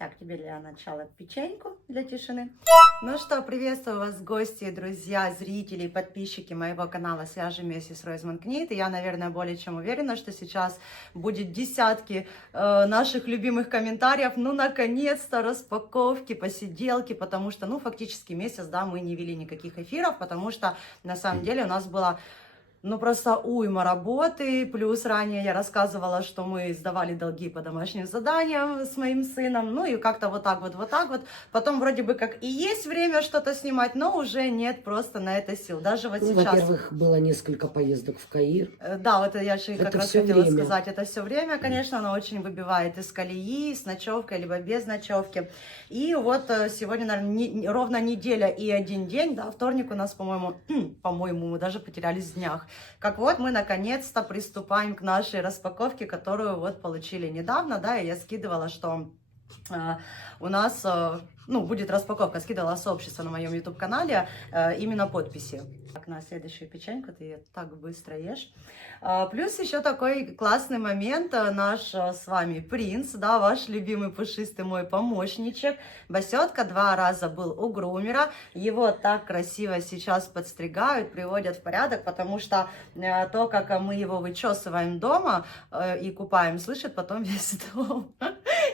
Так, тебе для начала печеньку для тишины. Ну что, приветствую вас, гости, друзья, зрители, подписчики моего канала «Свяжи Миссис Ройзман Книт». И я, наверное, более чем уверена, что сейчас будет десятки наших любимых комментариев. Ну, наконец-то, распаковки, посиделки, потому что, ну, фактически месяц, да, мы не вели никаких эфиров, потому что, на самом деле, у нас было... Ну, просто уйма работы, плюс ранее я рассказывала, что мы сдавали долги по домашним заданиям с моим сыном, ну и как-то вот так вот. Потом вроде бы как и есть время что-то снимать, но уже нет просто на это сил. Даже вот сейчас... Во-первых, было несколько поездок в Каир. Да, вот я же как Это раз всё хотела время. сказать, это все время, конечно, оно очень выбивает из колеи, с ночевкой, либо без ночевки. И вот сегодня, наверное, ровно неделя и один день, да, вторник у нас, по-моему, мы даже потерялись в днях. Как вот мы наконец-то приступаем к нашей распаковке, которую вот получили недавно, да, и я скидывала, что у нас, ну, будет распаковка, скидывала сообщество на моем YouTube-канале, именно подписи. Так, на следующую печеньку ты ее так быстро ешь. Плюс еще такой классный момент, наш с вами принц, да, ваш любимый пушистый мой помощничек, Басетка, 2 раза был у грумера, его так красиво сейчас подстригают, приводят в порядок, потому что то, как мы его вычесываем дома и купаем, слышит потом весь дом.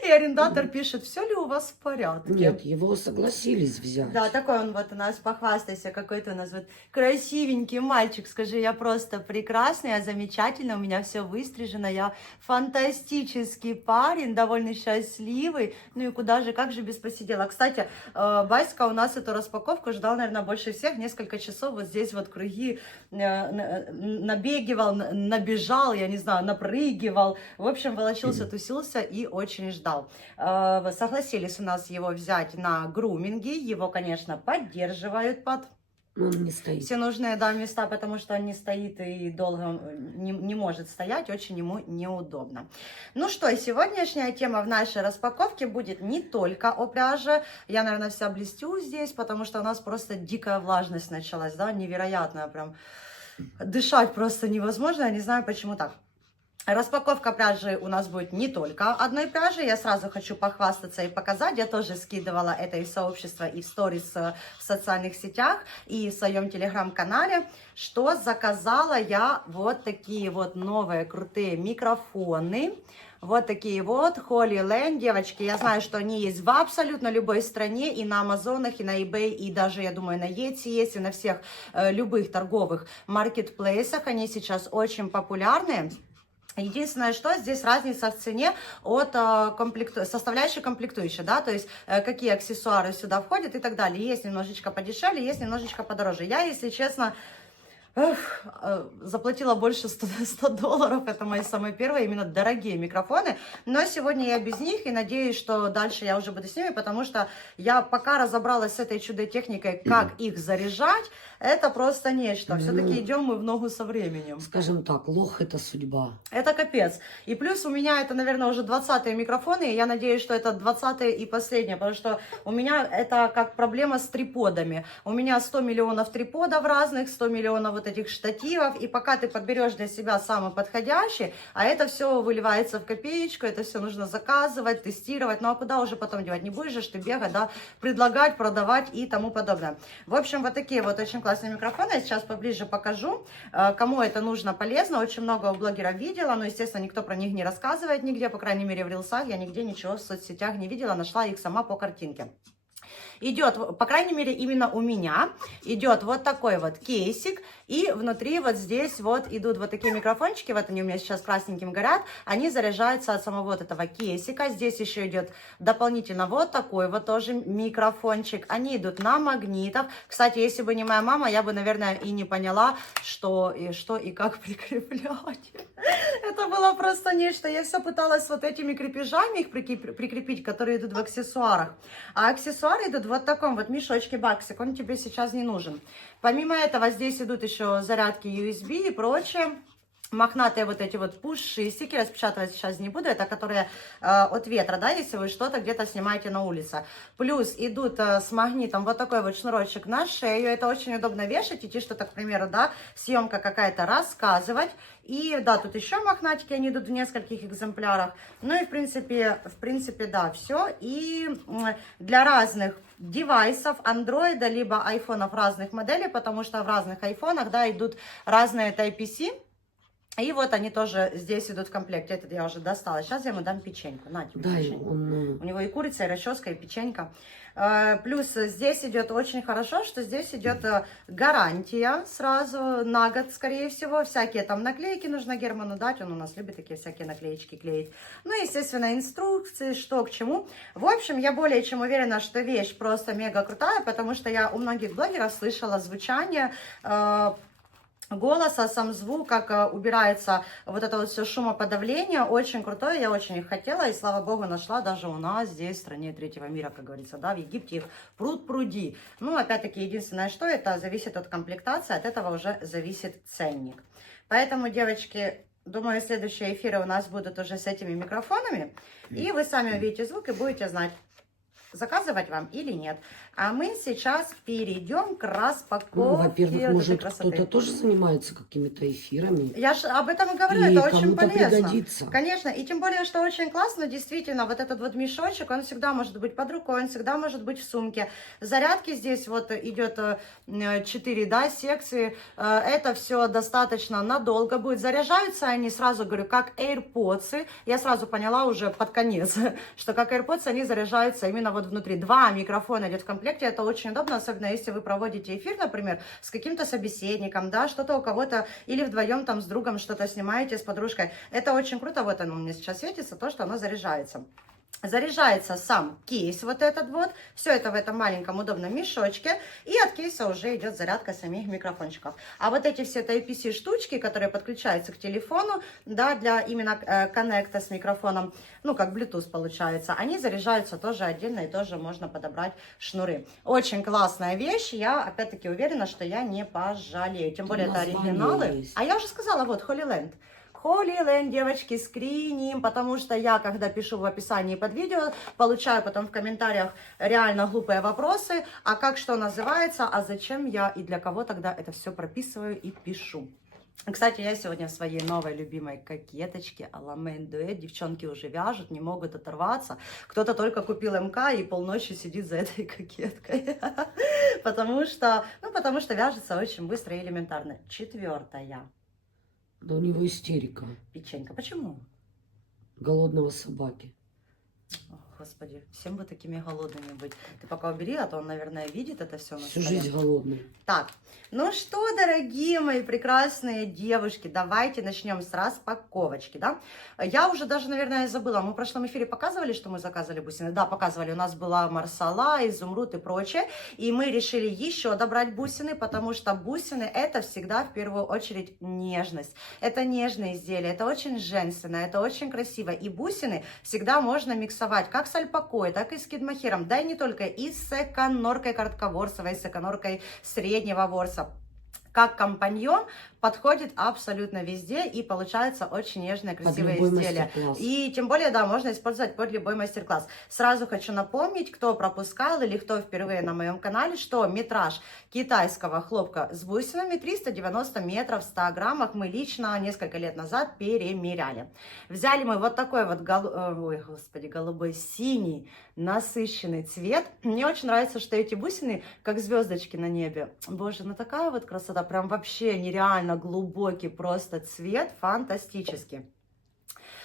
И арендатор пишет, все ли у вас в порядке. Нет, его согласились взять. Да, такой он вот у нас, похвастайся, какой ты у нас вот красивенький мальчик, скажи, я просто прекрасный, я замечательный, у меня все выстрижено, я фантастический парень, довольно счастливый, ну и куда же, как же без посидела. Кстати, Баська у нас эту распаковку ждал, наверное, больше всех, несколько часов вот здесь вот круги набегивал, набежал, я не знаю, напрыгивал, в общем, волочился, тусился и очень ждал. Согласились у нас его взять на груминге, его, конечно, поддерживают под Но он не стоит. все нужные, да, места, потому что он не стоит и долго не может стоять, очень ему неудобно. Ну что, сегодняшняя тема в нашей распаковке будет не только о пряже. Я, наверное, вся блестю здесь, потому что у нас просто дикая влажность началась, да, невероятная, прям дышать просто невозможно, я не знаю, почему так. Распаковка пряжи у нас будет не только одной пряжи. Я сразу хочу похвастаться и показать. Я тоже скидывала это из сообщества и в сторис в социальных сетях и в своем телеграм-канале, что заказала я вот такие вот новые крутые микрофоны. Вот такие вот Holy Land, девочки. Я знаю, что они есть в абсолютно любой стране, и на Амазонах, и на eBay, и даже, я думаю, на Etsy есть, и на всех любых торговых маркетплейсах. Они сейчас очень популярны. Единственное, что здесь разница в цене от составляющей комплектующей, да, то есть какие аксессуары сюда входят и так далее. Есть немножечко подешевле, есть немножечко подороже. Я, если честно, заплатила больше 100 долларов, это мои самые первые, именно дорогие микрофоны, но сегодня я без них и надеюсь, что дальше я уже буду с ними, потому что я пока разобралась с этой чудо-техникой, как их заряжать, это просто нечто, все-таки идем мы в ногу со временем. Скажем так, лох — это судьба. Это капец. И плюс у меня это, наверное, уже 20-е микрофоны, и я надеюсь, что это 20-е и последние, потому что у меня это как проблема с триподами. У меня 100 миллионов триподов разных, 100 миллионов вот этих штативов, и пока ты подберешь для себя самый подходящий, а это все выливается в копеечку, это все нужно заказывать, тестировать, ну а куда уже потом девать? Не будешь же ты бегать, да, предлагать, продавать и тому подобное. В общем, вот такие вот очень классные микрофоны, я сейчас поближе покажу, кому это нужно, полезно, очень много у блогеров видела, но, естественно, никто про них не рассказывает нигде, по крайней мере, в рилсах, я нигде ничего в соцсетях не видела, нашла их сама по картинке. Идет, по крайней мере, именно у меня идет вот такой вот кейсик, и внутри вот здесь вот идут вот такие микрофончики, вот они у меня сейчас красненьким горят, они заряжаются от самого вот этого кейсика, здесь еще идет дополнительно вот такой вот тоже микрофончик, они идут на магнитах, кстати, если бы не моя мама, я бы, наверное, и не поняла, что и как прикреплять. Это было просто нечто, я все пыталась вот этими крепежами их прикрепить, которые идут в аксессуарах, а аксессуары идут в вот таком вот мешочке баксик, он тебе сейчас не нужен. Помимо этого здесь идут еще зарядки USB и прочее. мохнатые вот эти вот пушистики, распечатывать сейчас не буду, это которые от ветра, да, если вы что-то где-то снимаете на улице. Плюс идут с магнитом вот такой вот шнурочек на шею, это очень удобно вешать, идти что-то, к примеру, да, съемка какая-то, рассказывать. И да, тут еще мохнатики, они идут в нескольких экземплярах. Ну и в принципе, да, все. И для разных девайсов, андроида, либо айфонов разных моделей, потому что в разных айфонах, да, идут разные Type-C. И вот они тоже здесь идут в комплекте. Этот я уже достала. Сейчас я ему дам печеньку. На тебе Дай, печеньку. он... У него и курица, и расческа, и печенька. Плюс здесь идет очень хорошо, что здесь идет гарантия сразу на год, скорее всего. Всякие там наклейки нужно Герману дать. Он у нас любит такие всякие наклеечки клеить. Ну, естественно, инструкции, что к чему. В общем, я более чем уверена, что вещь просто мега крутая, потому что я у многих блогеров слышала звучание голоса, сам звук, как убирается вот это вот все шумоподавление, очень крутое, я очень их хотела, и слава богу нашла даже у нас здесь, в стране третьего мира, как говорится, да, в Египте их пруд-пруди. Ну, опять-таки, единственное, что это зависит от комплектации, от этого уже зависит ценник. Поэтому, девочки, думаю, следующие эфиры у нас будут уже с этими микрофонами, и вы сами увидите звук и будете знать, заказывать вам или нет. А мы сейчас перейдем к распаковке. Ну, во-первых, вот может, этой красоты. кто-то тоже занимается какими-то эфирами. Я же об этом и говорю, И это очень кому-то полезно. пригодится. Конечно, и тем более, что очень классно, действительно, вот этот вот мешочек, он всегда может быть под рукой, он всегда может быть в сумке. Зарядки здесь вот идет 4, да, секции, это все достаточно надолго будет. Заряжаются они, сразу говорю, как AirPods, я сразу поняла уже под конец, что как AirPods они заряжаются именно вот внутри. 2 микрофона идет в комплекте, это очень удобно, особенно если вы проводите эфир, например, с каким-то собеседником, да, что-то у кого-то, или вдвоем там с другом что-то снимаете, с подружкой. Это очень круто, вот оно у меня сейчас светится, то, что оно заряжается. Заряжается сам кейс вот этот вот, все это в этом маленьком удобном мешочке, и от кейса уже идет зарядка самих микрофончиков. А вот эти все Type-C штучки, которые подключаются к телефону, да, для именно коннекта с микрофоном, ну, как Bluetooth получается, они заряжаются тоже отдельно, и тоже можно подобрать шнуры. Очень классная вещь, я опять-таки уверена, что я не пожалею, тем более это оригиналы. Есть. А я уже сказала, вот, Holy Land. Holy Land, девочки, скриним, потому что я, когда пишу в описании под видео, получаю потом в комментариях реально глупые вопросы, а как что называется, а зачем я и для кого тогда это все прописываю и пишу. Кстати, я сегодня в своей новой любимой кокеточке а-ла Main Duet. Девчонки уже вяжут, не могут оторваться. Кто-то только купил МК и полночи сидит за этой кокеткой. Потому что вяжется очень быстро и элементарно. 4-я. Да у него истерика. Печенька. Почему? Голодного собаки. О, Господи, всем бы такими голодными быть. Ты пока убери, а то он, наверное, видит это все на Всю столе. жизнь голодный. Так, ну что, дорогие мои прекрасные девушки, давайте начнем с распаковочки, да? Я уже даже, наверное, забыла, мы в прошлом эфире показывали, что мы заказывали бусины? Да, показывали, у нас была марсала, изумруд и прочее, и мы решили еще добрать бусины, потому что бусины это всегда в первую очередь нежность. Это нежные изделия, это очень женственно, это очень красиво, и бусины всегда можно миксовать как с альпакой, так и с кидмахером, да и не только, и с эконоркой коротковорсовой, с эконоркой среднего ворса. Как компаньон подходит абсолютно везде и получается очень нежное, красивое изделие. И тем более, да, можно использовать под любой мастер-класс. Сразу хочу напомнить, кто пропускал или кто впервые на моем канале, что метраж китайского хлопка с бусинами 390 метров в 100 граммах мы лично несколько лет назад перемеряли. Взяли мы вот такой вот, голубой, синий, насыщенный цвет. Мне очень нравится, что эти бусины как звездочки на небе. Боже, ну такая вот красота, прям вообще нереально глубокий просто цвет, фантастический.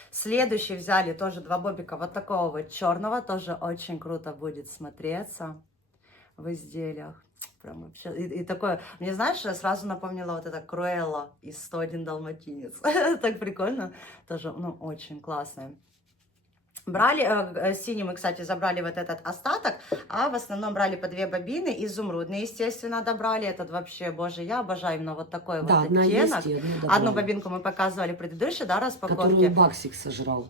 Следующий взяли тоже 2 бобика вот такого вот черного, тоже очень круто будет смотреться в изделиях. Прям вообще, и такое, мне, знаешь, сразу напомнила вот это Круэлла из 101 Далматинец. Так прикольно, тоже, ну, очень классное. Брали, синий мы, кстати, забрали вот этот остаток, а в основном брали по 2 бобины, изумрудный, естественно, добрали, этот вообще, боже, я обожаю именно вот такой да, вот оттенок. Есть, одну бобинку мы показывали в предыдущей, да, распаковке. Которую Баксик сожрал.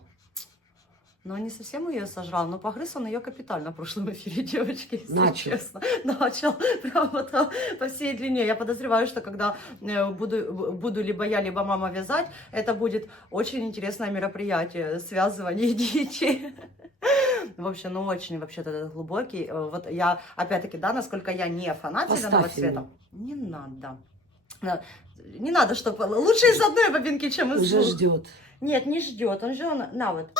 Но не совсем ее сожрал, но погрыз он ее капитально в прошлом эфире, девочки, если Начал. честно. Начал прямо вот по всей длине. Я подозреваю, что когда буду либо я, либо мама вязать, это будет очень интересное мероприятие, связывание дичи. В общем, ну очень вообще-то этот глубокий. Вот я, опять-таки, да, насколько я не фанат зеленого Поставь цвета. его. Не надо. Не надо, чтобы... Лучше из одной бобинки, чем из Уже двух. ждет. Нет, не ждет. Он же, на вот,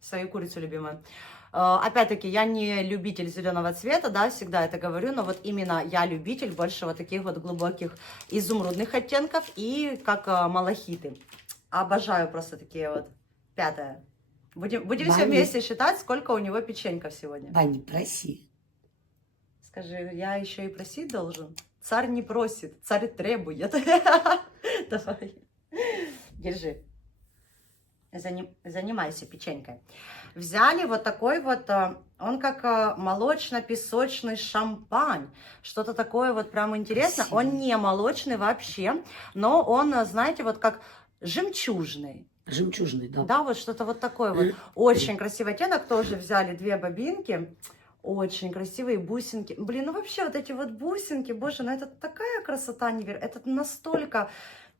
свою курицу любимую. Опять-таки, я не любитель зеленого цвета, да, всегда это говорю, но вот именно я любитель больше вот таких вот глубоких изумрудных оттенков и как малахиты. Обожаю просто такие вот. Пятое. Будем все Ваня. вместе считать, сколько у него печеньков сегодня. Ваня, проси. Скажи, я еще и просить должен? Царь не просит, царь требует. Давай. Держи. Занимайся печенькой. Взяли вот такой вот, он как молочно-песочный шампань. Что-то такое вот прям интересно. Красиво. Он не молочный вообще, но он, знаете, вот как жемчужный. Жемчужный, да. Да, вот что-то вот такое вот. Очень красивый оттенок. Тоже взяли 2 бобинки. Очень красивые бусинки. Блин, ну вообще вот эти вот бусинки, боже, ну это такая красота невероятная. Это настолько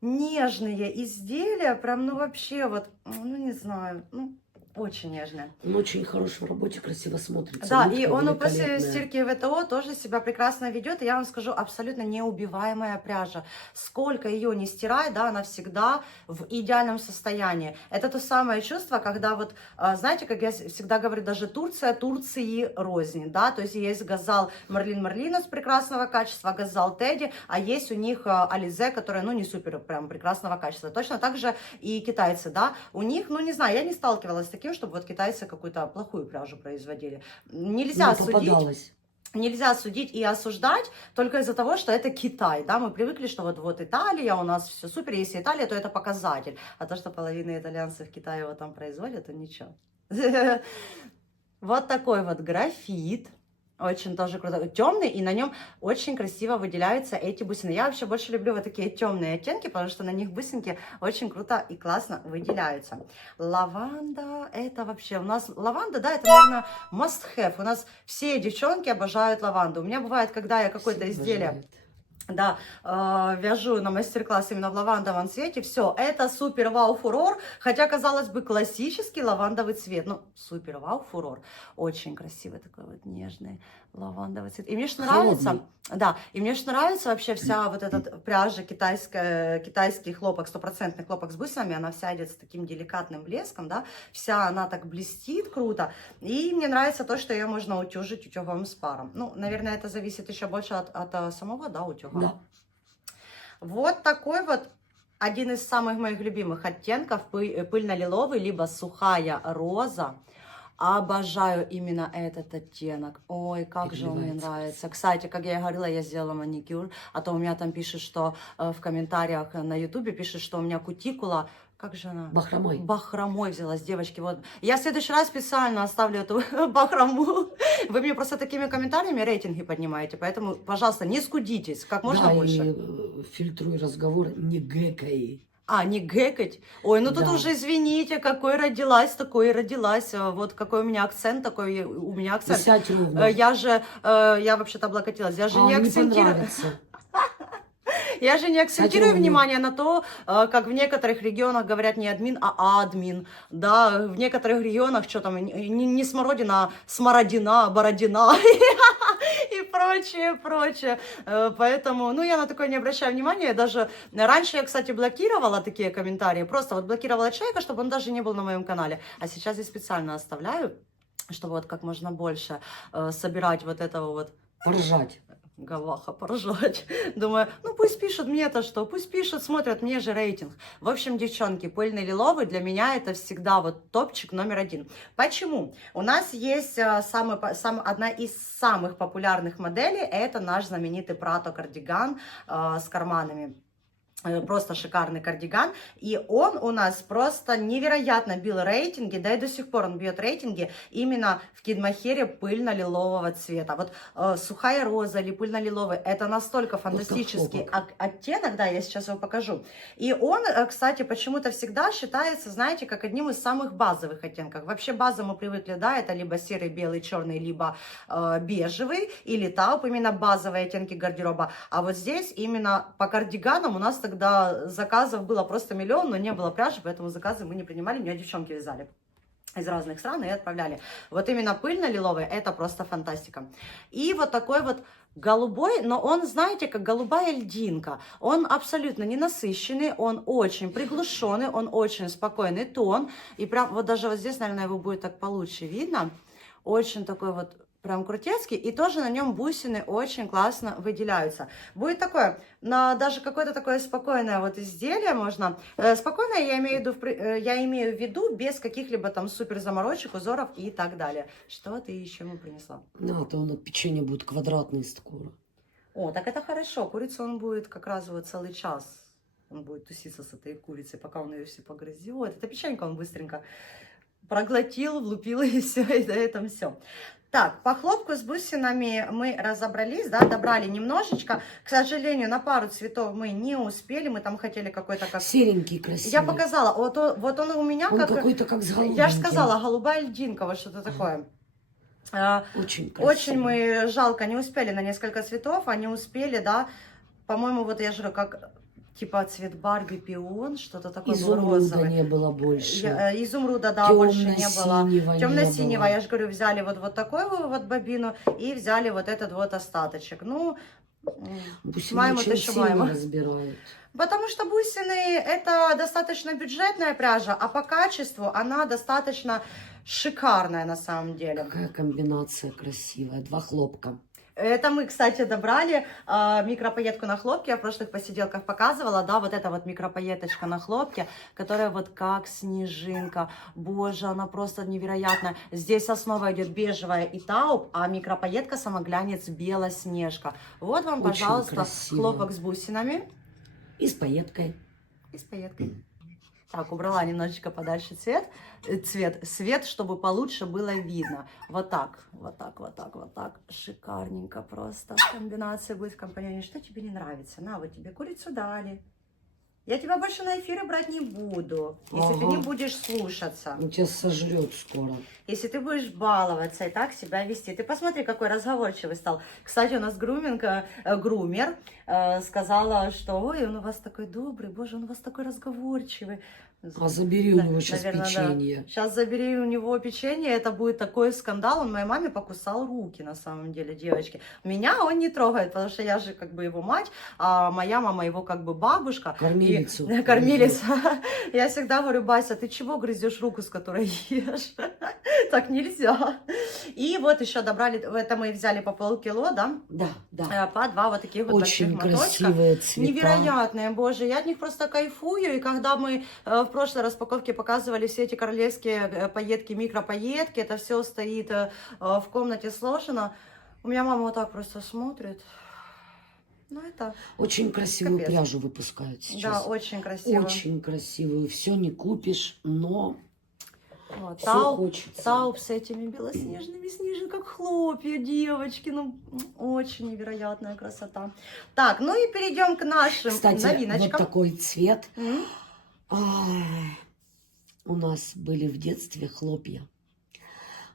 нежные изделия, прям, ну вообще вот, ну не знаю, ну очень нежные. Он очень хорош в работе, красиво смотрится. Да, Нитка и он после великолепная. стирки ВТО тоже себя прекрасно ведет. И я вам скажу, абсолютно неубиваемая пряжа. Сколько ее не стирай, да, она всегда в идеальном состоянии. Это то самое чувство, когда вот, знаете, как я всегда говорю, даже Турция, Турции рознь, да, то есть есть газал Мерлин Мерлинос прекрасного качества, газал Тедди, а есть у них Ализе, которая, ну, не супер прям прекрасного качества. Точно так же и китайцы, да, у них, ну, не знаю, я не сталкивалась с таким, чтобы вот китайцы какую-то плохую пряжу производили. Нельзя Мне попадалось. Нельзя судить и осуждать только из-за того, что это Китай, да, мы привыкли, что вот Италия, у нас все супер, если Италия, то это показатель, а то, что половина итальянцев в Китае его там производят, то ничего. Вот такой вот графит. Очень тоже круто. Темный, и на нем очень красиво выделяются эти бусины. Я вообще больше люблю вот такие темные оттенки, потому что на них бусинки очень круто и классно выделяются. Лаванда, это вообще у нас... Лаванда, да, это, наверное, must have. У нас все девчонки обожают лаванду. У меня бывает, когда я какое-то изделие... Да, вяжу на мастер-класс именно в лавандовом цвете, все, это супер вау фурор, хотя, казалось бы, классический лавандовый цвет, ну, супер вау фурор, очень красивый такой вот нежный лавандовый цвет, и мне же нравится, да, и мне же нравится вообще вся вот эта пряжа китайский хлопок, 100% хлопок с бусинами, она вся идет с таким деликатным блеском, да, вся она так блестит круто, и мне нравится то, что ее можно утюжить утюговым спаром, ну, наверное, это зависит еще больше от самого, да, утюга. Да. Вот такой вот один из самых моих любимых оттенков, пыльно-лиловый, либо сухая роза. Обожаю именно этот оттенок. Ой, как же он мне нравится. Кстати, как я и говорила, я сделала маникюр, а то у меня там пишет, что в комментариях на ютубе пишет, что у меня кутикула, как же она? Бахромой. Бахромой взялась, девочки. Вот. Я в следующий раз специально оставлю эту бахрому. Вы мне просто такими комментариями рейтинги поднимаете, поэтому, пожалуйста, не скудитесь, как можно да, больше. И фильтруй разговор, не гэкай. А, не гэкать. Ой, ну тут Да. уже, извините, какой родилась, такой и родилась. Вот какой у меня акцент, такой у меня акцент. Сядь ровно. Я вообще-то облокотилась. Я же не акцентирую. понравится. Я же не акцентирую Кстати, внимание на то, как в некоторых регионах говорят не админ, а админ. Да, в некоторых регионах что там, не смородина, а смородина, бородина и прочее, прочее. Поэтому, ну, я на такое не обращаю внимания. Даже раньше я, кстати, блокировала такие комментарии. Просто вот блокировала человека, чтобы он даже не был на моем канале. А сейчас я специально оставляю, чтобы вот как можно больше собирать вот этого вот... Поржать. Гаваха, поржать. Думаю, ну пусть пишут, мне-то что, пусть пишут, смотрят, мне же рейтинг. В общем, девчонки, пыльный лиловый для меня это всегда вот топчик номер 1. Почему? У нас есть одна из самых популярных моделей, это наш знаменитый Прато кардиган с карманами. Просто шикарный кардиган. И он у нас просто невероятно бил рейтинги, да и до сих пор он бьет рейтинги именно в кидмахере пыльно-лилового цвета. Вот сухая роза или пыльно-лиловый, это настолько фантастический оттенок, да, я сейчас его покажу. И он, кстати, почему-то всегда считается, знаете, как одним из самых базовых оттенков. Вообще базы мы привыкли, да, это либо серый, белый, черный, либо бежевый или тауп, именно базовые оттенки гардероба. А вот здесь именно по кардиганам у нас тогда заказов было просто миллион, но не было пряжи, поэтому заказы мы не принимали, меня девчонки вязали из разных стран и отправляли. Вот именно пыльно-лиловый, это просто фантастика. И вот такой вот голубой, но он, знаете, как голубая льдинка. Он абсолютно не насыщенный, он очень приглушенный, он очень спокойный тон. И прям вот даже вот здесь, наверное, его будет так получше видно. Очень такой вот прям крутецкий, и тоже на нем бусины очень классно выделяются. Будет такое, на даже какое-то такое спокойное вот изделие можно, спокойное я имею в виду без каких-либо там супер заморочек, узоров и так далее. Что ты еще ему принесла? Ну, а то он печенье будет квадратный скоро. О, так это хорошо, курицу он будет как раз вот целый час, он будет туситься с этой курицей, пока он ее все погрызет. Это печенька он быстренько проглотил, влупил и все, и на этом все. Так, по хлопку с бусинами мы разобрались, да, добрали немножечко. К сожалению, на пару цветов мы не успели, мы там хотели какой-то как... Серенький, красивый. Я показала, вот он у меня он как... какой-то как с голубеньким. Я же сказала, голубая льдинка, вот что-то такое. Очень красиво. Очень мы, жалко, не успели на несколько цветов, а не успели, да, по-моему, вот я же говорю, как... Типа цвет Барби пион, что-то такое было розовое. Не было больше. Изумруда, да, больше не было. Темно-синего, я же говорю, взяли вот такую вот бобину и взяли вот этот вот остаточек. Ну, бусины очень сильно разбирают. Потому что бусины это достаточно бюджетная пряжа, а по качеству она достаточно шикарная на самом деле. Какая комбинация красивая, 2 хлопка. Это мы, кстати, добрали микропаетку на хлопке, я в прошлых посиделках показывала, да, вот эта вот микропаеточка на хлопке, которая вот как снежинка, боже, она просто невероятная. Здесь основа идет бежевая и тауп, а микропаетка самоглянец белоснежка. Вот вам, очень пожалуйста, красиво. Хлопок с бусинами. И с пайеткой. И с пайеткой. Так, убрала немножечко подальше свет, чтобы получше было видно. Вот так, вот так, вот так, вот так. Шикарненько просто. Комбинация будет в компаньоне. Что тебе не нравится? На, вот тебе курицу дали. Я тебя больше на эфиры брать не буду, если ты не будешь слушаться. Он тебя сожрет скоро. Если ты будешь баловаться и так себя вести. Ты посмотри, какой разговорчивый стал. Кстати, у нас грумер сказала, что ой, он у вас такой добрый, боже, он у вас такой разговорчивый. А забери у него сейчас печенье. Да. Сейчас забери у него печенье, это будет такой скандал. Он моей маме покусал руки, на самом деле, девочки. Меня он не трогает, потому что я же как бы его мать, а моя мама его как бы бабушка. Кормилицу. Кормилица. Я всегда говорю, Бася, ты чего грызешь руку, с которой ешь? Так нельзя. И вот еще добрали, это мы взяли по полкило, да? Да, да. По 2 вот таких вот очень больших моточка. Красивые цвета. Невероятные, боже, я от них просто кайфую. И когда мы в прошлой распаковке показывали все эти королевские пайетки, микропайетки, это все стоит в комнате сложено. У меня мама вот так просто смотрит. Ну, это очень красивую капец. Пряжу выпускают сейчас. Да, очень красиво. Очень красивую. Все не купишь, но вот, все хочется. Тауп с этими белоснежными снежинками, как хлопья, девочки. Ну, очень невероятная красота. Так, ну и перейдем к нашим новиночкам. Вот такой цвет. У нас были в детстве хлопья.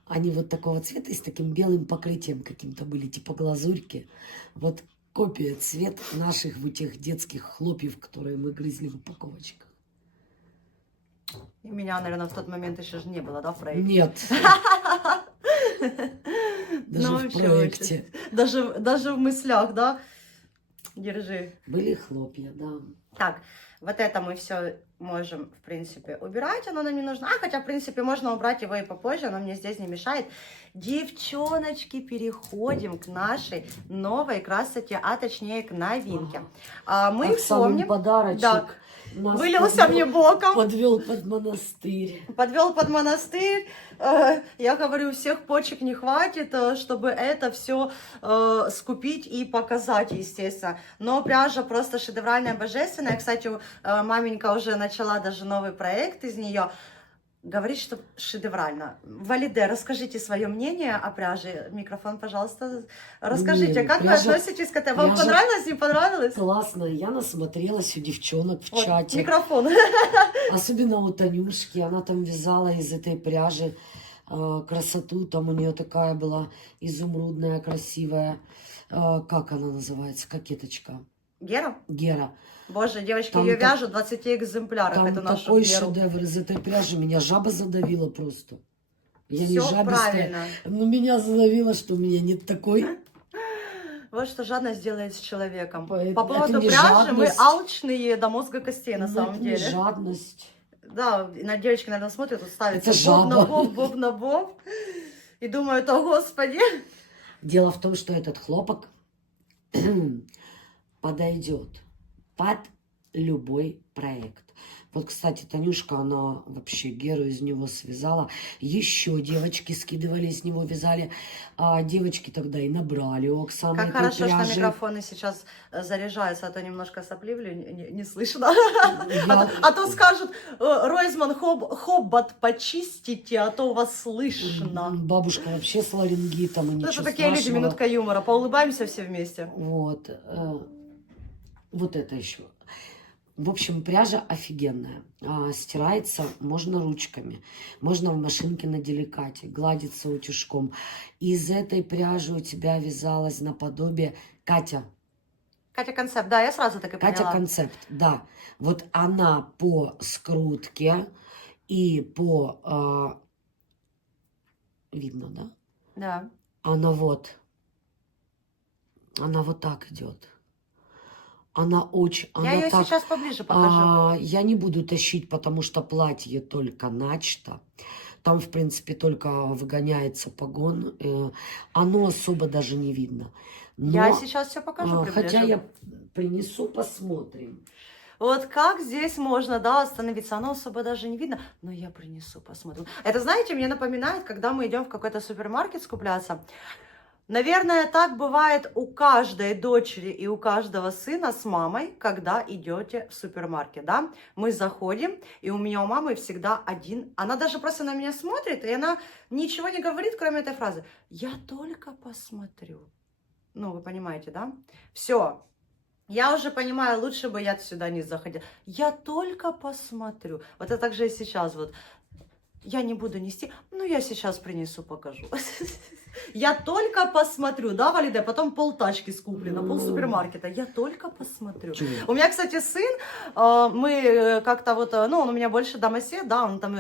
Они вот такого цвета и с таким белым покрытием каким-то были, типа глазурьки. Вот копия цвет наших вот тех детских хлопьев, которые мы грызли в упаковочках. И меня, наверное, в тот момент еще же не было, да, в проекте? Нет. Даже в проекте. Даже в мыслях, да? Держи. Были хлопья, да. Так, вот это мы все можем, в принципе, убирать, оно нам не нужно. Хотя, в принципе, можно убрать его и попозже, оно мне здесь не мешает. Девчоночки, переходим к нашей новой красоте, а точнее к новинке. Мы Оксанин помним, подарочек. да, Нас вылился мне боком. Подвел под монастырь. Подвел под монастырь. Я говорю, всех почек не хватит, чтобы это все скупить и показать, естественно. Но пряжа просто шедевральная, божественная. Кстати, маменька уже начала даже новый проект из нее. Говорит, что шедеврально. Валиде, расскажите свое мнение о пряже. Микрофон, пожалуйста. Расскажите, как вы относитесь к этому? Вам понравилось, не понравилось? Классно. Я насмотрелась у девчонок в Вот, чате. микрофон. Особенно у Танюшки. Она там вязала из этой пряжи красоту. Там у нее такая была изумрудная, красивая. Как она называется? Кокеточка. Гера? Гера. Боже, девочки, Там ее так- вяжут в 20 экземплярах. Там Это нашу такой Геру. шедевр из этой пряжи. Меня жаба задавила просто. Я не Все жабистая. правильно. Но меня задавило, что у меня нет такой. Вот что жадность делает с человеком. Это По поводу не пряжи мы жадность. алчные до мозга костей на Но самом это не деле. жадность. Да, и на девочки, наверное, смотрят, вот ставится Это боб на жаба. боб, боб на боб. И думают, о господи. Дело в том, что этот хлопок подойдет под любой проект. Вот, кстати, Танюшка, она вообще Геру из него связала. Еще девочки скидывали, из него вязали. А девочки тогда и набрали у Оксаны Как этой хорошо, что пряжи. микрофоны сейчас заряжаются, а то немножко сопливлю, не слышно. Я- А то скажут, Ройзман, хоббат почистите, а то у вас слышно. Бабушка вообще с ларингитом, и ничего Это такие люди, страшного. минутка юмора. Поулыбаемся все вместе. Вот. Вот это еще. В общем, пряжа офигенная. Стирается можно ручками, можно в машинке на деликате, гладится утюжком. Из этой пряжи у тебя вязалась наподобие Катя. Катя Концепт, да, я сразу так и Катя поняла. Концепт, да. Вот она по скрутке и по... видно, да? Да. Она вот так идет. Она очень... Я она ее так... сейчас поближе покажу. Я не буду тащить, потому что платье только начато. Там, в принципе, только выгоняется погон. Оно особо даже не видно. Но, Я сейчас все покажу, хотя приближу. я принесу, посмотрим. Вот как здесь можно, да, остановиться? Оно особо даже не видно, но я принесу, посмотрим. Это, знаете, мне напоминает, когда мы идем в какой-то супермаркет скупляться. Наверное, так бывает у каждой дочери и у каждого сына с мамой, когда идете в супермаркет, да? Мы заходим, и у меня у мамы всегда один... Она даже просто на меня смотрит, и она ничего не говорит, кроме этой фразы. Я только посмотрю. Ну, вы понимаете, да? Все. Я уже понимаю, лучше бы я сюда не заходила. Я только посмотрю. Вот это так же и сейчас вот. Я не буду нести, но я сейчас принесу, покажу. Я только посмотрю, да, Валиде? Потом полтачки скуплено, пол супермаркета. Я только посмотрю. У меня, кстати, сын, мы как-то вот, ну, он у меня больше домосед, да, он там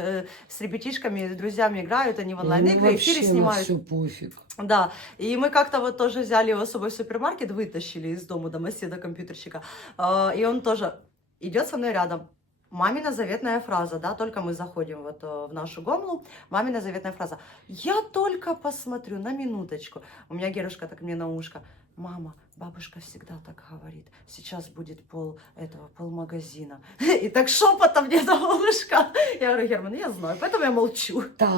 с ребятишками, с друзьями играют, они в онлайн-игры, эфиры снимают. Все пофиг. Да, и мы как-то вот тоже взяли его с собой в супермаркет, вытащили из дома домоседа компьютерщика, и он тоже идет со мной рядом. Мамина заветная фраза, да, только мы заходим вот в нашу гомлу, мамина заветная фраза. Я только посмотрю на минуточку. У меня Герушка так мне на ушко. Мама, бабушка всегда так говорит. Сейчас будет пол магазина. И так шепотом мне на ушко. Я говорю, Герман, я знаю, поэтому я молчу. Так.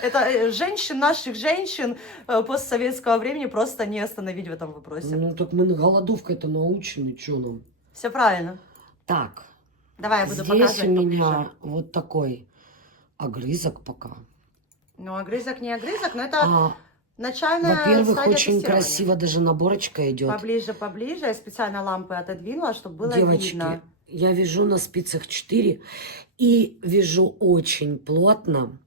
Это женщин, наших женщин постсоветского времени просто не остановить в этом вопросе. Ну, так мы голодовкой-то научены, что нам? Все правильно. Так. Давай я буду Здесь показывать у поближе. меня вот такой огрызок пока. Ну, огрызок не огрызок, но это начальная Во-первых, стадия очень тестирования. красиво даже наборочка идет. Поближе, поближе. Я специально лампы отодвинула, чтобы было Девочки, видно. я вяжу на спицах 4 и вяжу очень плотно,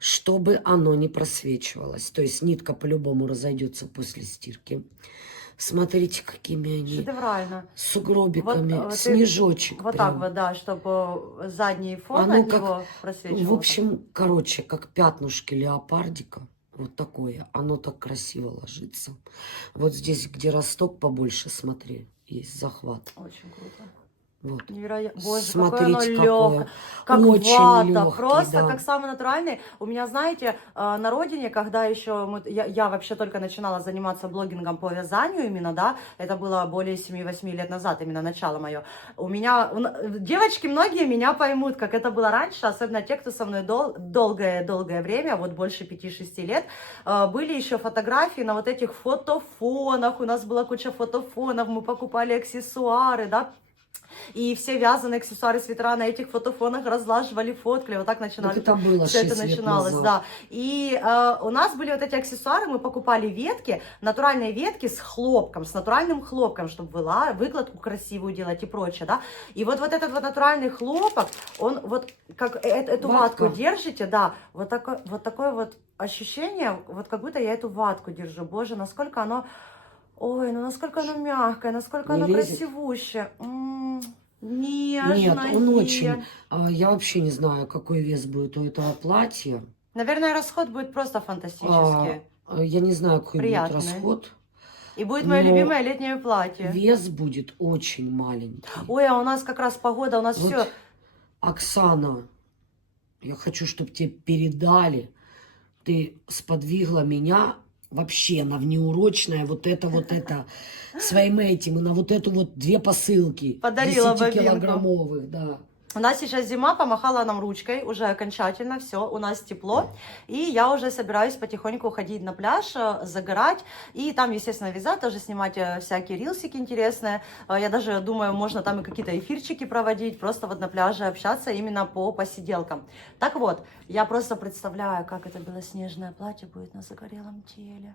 чтобы оно не просвечивалось. То есть нитка по-любому разойдется после стирки. Смотрите, какими они Шедеврально. с сугробиками, Вот, снежочек. Вот прям. так вот, да, чтобы задний фон Оно от как, него просвечивался. в общем, короче, как пятнышки леопардика. Вот такое. Оно так красиво ложится. Вот здесь, где росток побольше, смотри, есть захват. Очень круто. Вот. Невероятно. Боже, Смотрите, какое оно легкое, как Очень вата, легкий, просто да. как самый натуральный. У меня, знаете, на родине, когда еще я вообще только начинала заниматься блогингом по вязанию именно, да, это было более 7-8 лет назад, именно начало мое. Девочки многие меня поймут, как это было раньше, особенно те, кто со мной долгое время, вот больше 5-6 лет, были еще фотографии на вот этих фотофонах, у нас была куча фотофонов, мы покупали аксессуары, да, и все вязаные аксессуары, свитера на этих фотофонах разлаживали, фоткали, вот так Так это было все это 6 лет начиналось, назад. да. И у нас были вот эти аксессуары, мы покупали ветки, натуральные ветки с хлопком, с натуральным хлопком, чтобы выкладку красивую делать и прочее, да. И вот этот вот натуральный хлопок, он вот как эту ватку держите, да, вот такое вот ощущение, вот как будто я эту ватку держу. Боже, насколько оно... Ой, ну насколько оно мягкое, насколько Не оно лезет? красивущее. Нет, Нежное. он очень... Я вообще не знаю, какой вес будет у этого платья. Наверное, расход будет просто фантастический. Я не знаю, какой Приятный. будет расход. И будет мое но любимое летнее платье. Вес будет очень маленький. Ой, а у нас как раз погода, у нас Вот, все. Оксана, я хочу, чтобы тебе передали. Ты сподвигла меня вообще на внеурочное вот это своим этим, и на вот эту вот 2 посылки. Подарила бабинку. 10-килограммовых, да. У нас сейчас зима, помахала нам ручкой, уже окончательно, все, у нас тепло, и я уже собираюсь потихоньку ходить на пляж, загорать, и там, естественно, вязать, тоже снимать всякие рилсики интересные, я даже думаю, можно там и какие-то эфирчики проводить, просто вот на пляже общаться именно по посиделкам. Так вот, я просто представляю, как это белоснежное платье будет на загорелом теле.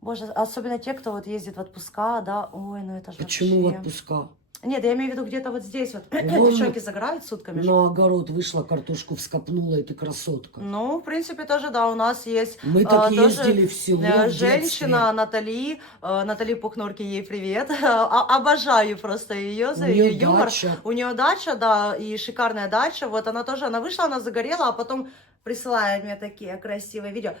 Боже, особенно те, кто вот ездит в отпуска, да, ой, ну это же Почему в вообще... отпуска? Нет, я имею в виду где-то вот здесь вот. Вон Девчонки загорают сутками. На огород вышла, картошку вскопнула, и ты красотка. Ну, в принципе, тоже, да, у нас есть Мы так тоже ездили в село в женщина детстве. Натали Пухнорки, ей привет. Обожаю просто ее за ее юмор. У нее дача, да, и шикарная дача. Вот она тоже, она вышла, она загорела, а потом присылает мне такие красивые видео.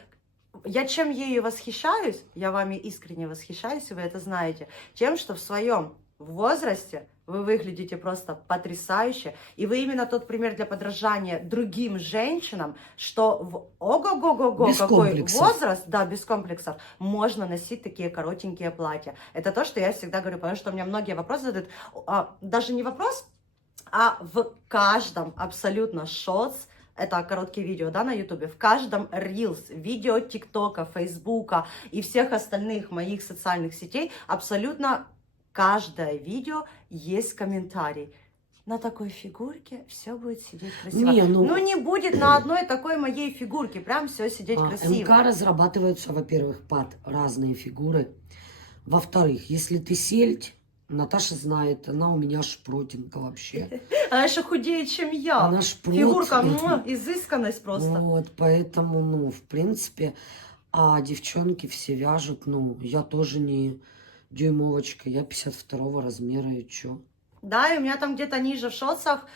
Я чем ею восхищаюсь, я вами искренне восхищаюсь, и вы это знаете, тем, что в своем возрасте вы выглядите просто потрясающе, и вы именно тот пример для подражания другим женщинам, что в ого-го-го-го Без какой комплексов. возраст, да, без комплексов, можно носить такие коротенькие платья. Это то, что я всегда говорю, потому что у меня многие вопросы задают, даже не вопрос, а в каждом абсолютно шотс, это короткие видео, да, на ютубе, в каждом рилс, видео тиктока, фейсбука и всех остальных моих социальных сетей абсолютно каждое видео есть комментарий. На такой фигурке все будет сидеть красиво. Ну не будет на одной такой моей фигурке прям все сидеть красиво. МК разрабатываются, во-первых, под разные фигуры. Во-вторых, если ты сельдь, Наташа знает, она у меня шпротинка вообще. Она еще худее, чем я. Она шпрот. Фигурка, изысканность просто. Вот, поэтому, ну, в принципе, а девчонки все вяжут, ну, я тоже не дюймовочка, я 52 размера, и чё? Да, и у меня там где-то ниже в шотсах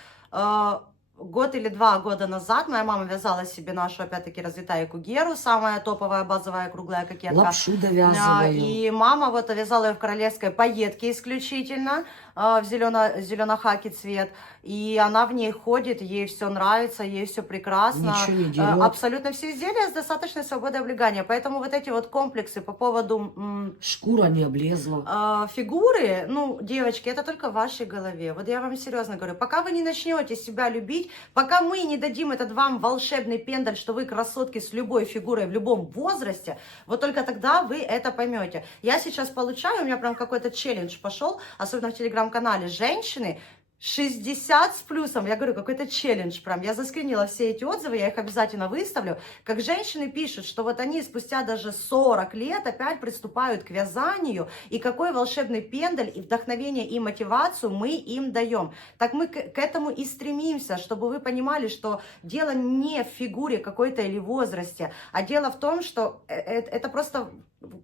год или 2 года назад моя мама вязала себе нашу, опять-таки, развитая кугеру, самая топовая базовая круглая кокетка. Лапшу довязываю. И мама вот вязала ее в королевской пайетке исключительно, в зелено-хаки цвет. И она в ней ходит, ей все нравится, ей все прекрасно. Ничего не дерет. Абсолютно все изделия с достаточной свободой облегания. Поэтому вот эти вот комплексы по поводу... Шкура не облезла. Фигуры, ну, девочки, это только в вашей голове. Вот я вам серьезно говорю, пока вы не начнете себя любить, пока мы не дадим этот вам волшебный пендаль, что вы красотки с любой фигурой в любом возрасте, вот только тогда вы это поймете. Я сейчас получаю, у меня прям какой-то челлендж пошел, особенно в телеграм-канале, женщины 60 с плюсом, я говорю, какой-то челлендж прям, я заскринила все эти отзывы, я их обязательно выставлю, как женщины пишут, что вот они спустя даже 40 лет опять приступают к вязанию, и какой волшебный пендаль, и вдохновение, и мотивацию мы им даем. Так мы к этому и стремимся, чтобы вы понимали, что дело не в фигуре какой-то или возрасте, а дело в том, что это просто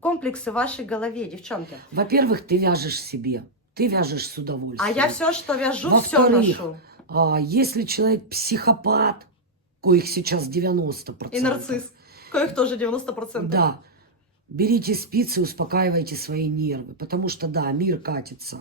комплексы в вашей голове, девчонки. Во-первых, ты вяжешь себе. Ты вяжешь с удовольствием. А я все, что вяжу, все ношу. Если человек психопат, коих сейчас 90%. И нарцисс, коих тоже 90%. Да. Берите спицы, успокаивайте свои нервы. Потому что, да, мир катится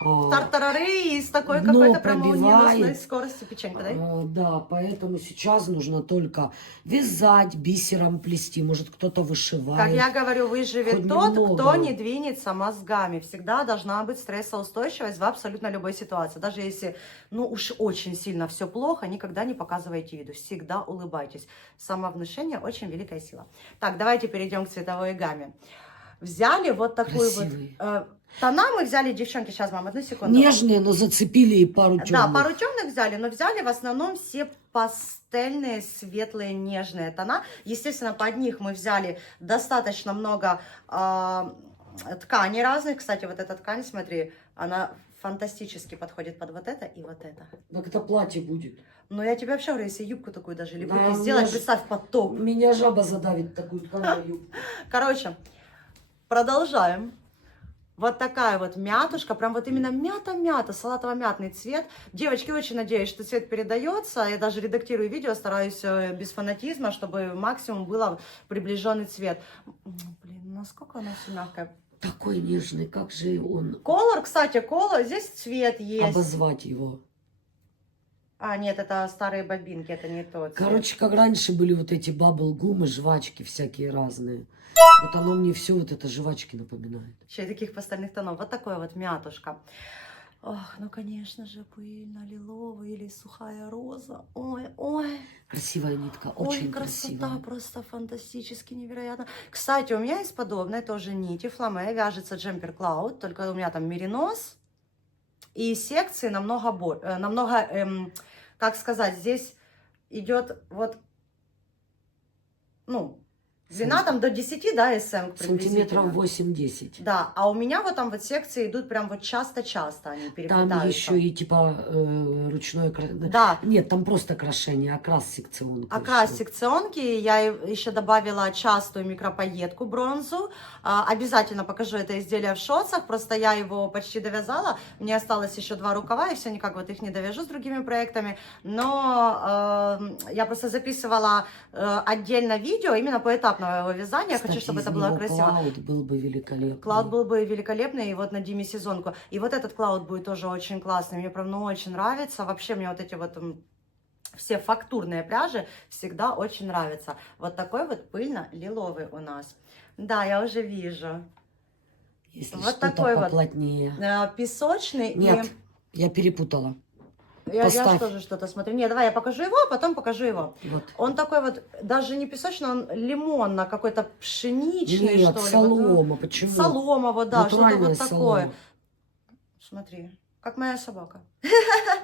Тартарары и с такой дно какой-то прям молниеносной пробивает. скоростью печенька, да? Да, поэтому сейчас нужно только вязать, бисером плести, может кто-то вышивает. Как я говорю, выживет хоть тот, немного. кто не двинется мозгами. Всегда должна быть стрессоустойчивость в абсолютно любой ситуации. Даже если, ну уж очень сильно все плохо, никогда не показывайте виду. Всегда улыбайтесь. Самовнушение очень великая сила. Так, давайте перейдем к цветовой гамме. Взяли вот такую Красивый. вот... Тона мы взяли, девчонки, сейчас, мам, одну секунду. Нежные, но зацепили и пару темных. Да, пару темных взяли, но взяли в основном все пастельные, светлые, нежные тона. Естественно, под них мы взяли достаточно много тканей разных. Кстати, вот эта ткань, смотри, она фантастически подходит под вот это и вот это. Так это платье будет. Но я тебе вообще говорю, если юбку такую даже или брюки Да, сделать, меня представь, под топ. Меня жаба задавит такую ткань. Короче, продолжаем. Вот такая вот мятушка, прям вот именно мята-мята, салатово-мятный цвет. Девочки, очень надеюсь, что цвет передается. Я даже редактирую видео, стараюсь без фанатизма, чтобы максимум был приближенный цвет. Блин, насколько она все мягкая. Такой нежный, как же он... Колор, кстати, колор, здесь цвет есть. Обозвать его. А, нет, это старые бобинки, это не тот цвет. Короче, как раньше были вот эти бабл-гумы, жвачки всякие разные. Вот оно мне все вот это жвачки напоминает. Еще и таких пастельных тонов. Вот такое вот мятушка. Ох, ну, конечно же, пыльно-лиловая или сухая роза. Ой, ой. Красивая нитка, очень Ой, красота, красивая. просто фантастически невероятно. Кстати, у меня есть подобной тоже нити фламе, вяжется Джемпер Клауд, только у меня там меринос. И секции намного, как сказать, здесь идет вот, ну, длина там до 10, да, см Сантиметров приблизительно. 8-10. Да, а у меня вот там вот секции идут прям вот часто-часто, они переплетаются. Там еще и типа ручной... Да. Нет, там просто крашение, окрас секционка. Окрас еще. секционки, я еще добавила частую микропоетку бронзу. Обязательно покажу это изделие в шотсах, просто я его почти довязала. Мне осталось еще 2 рукава, и все никак вот их не довяжу с другими проектами. Но я просто записывала отдельно видео именно поэтапного его вязания. Кстати, Хочу, чтобы из это было него красиво. Клауд был бы великолепный. Клауд был бы великолепный, и вот на Диме сезонку. И вот этот Клауд будет тоже очень классный. Мне прям очень нравится. Вообще мне вот эти вот все фактурные пряжи всегда очень нравятся. Вот такой вот пыльно-лиловый у нас. Да, я уже вижу. Если Вот что-то такой вот. поплотнее. Песочный. Нет, я перепутала. Я Поставь. тоже что-то смотрю. Не, давай я покажу его, а потом покажу его. Вот. Он такой вот, даже не песочный, он лимонно, какой-то пшеничный, Нет, что ли. солома, Вот, почему? солома, вот, да, что-то Натуральная вот такое. солома. Смотри, как моя собака.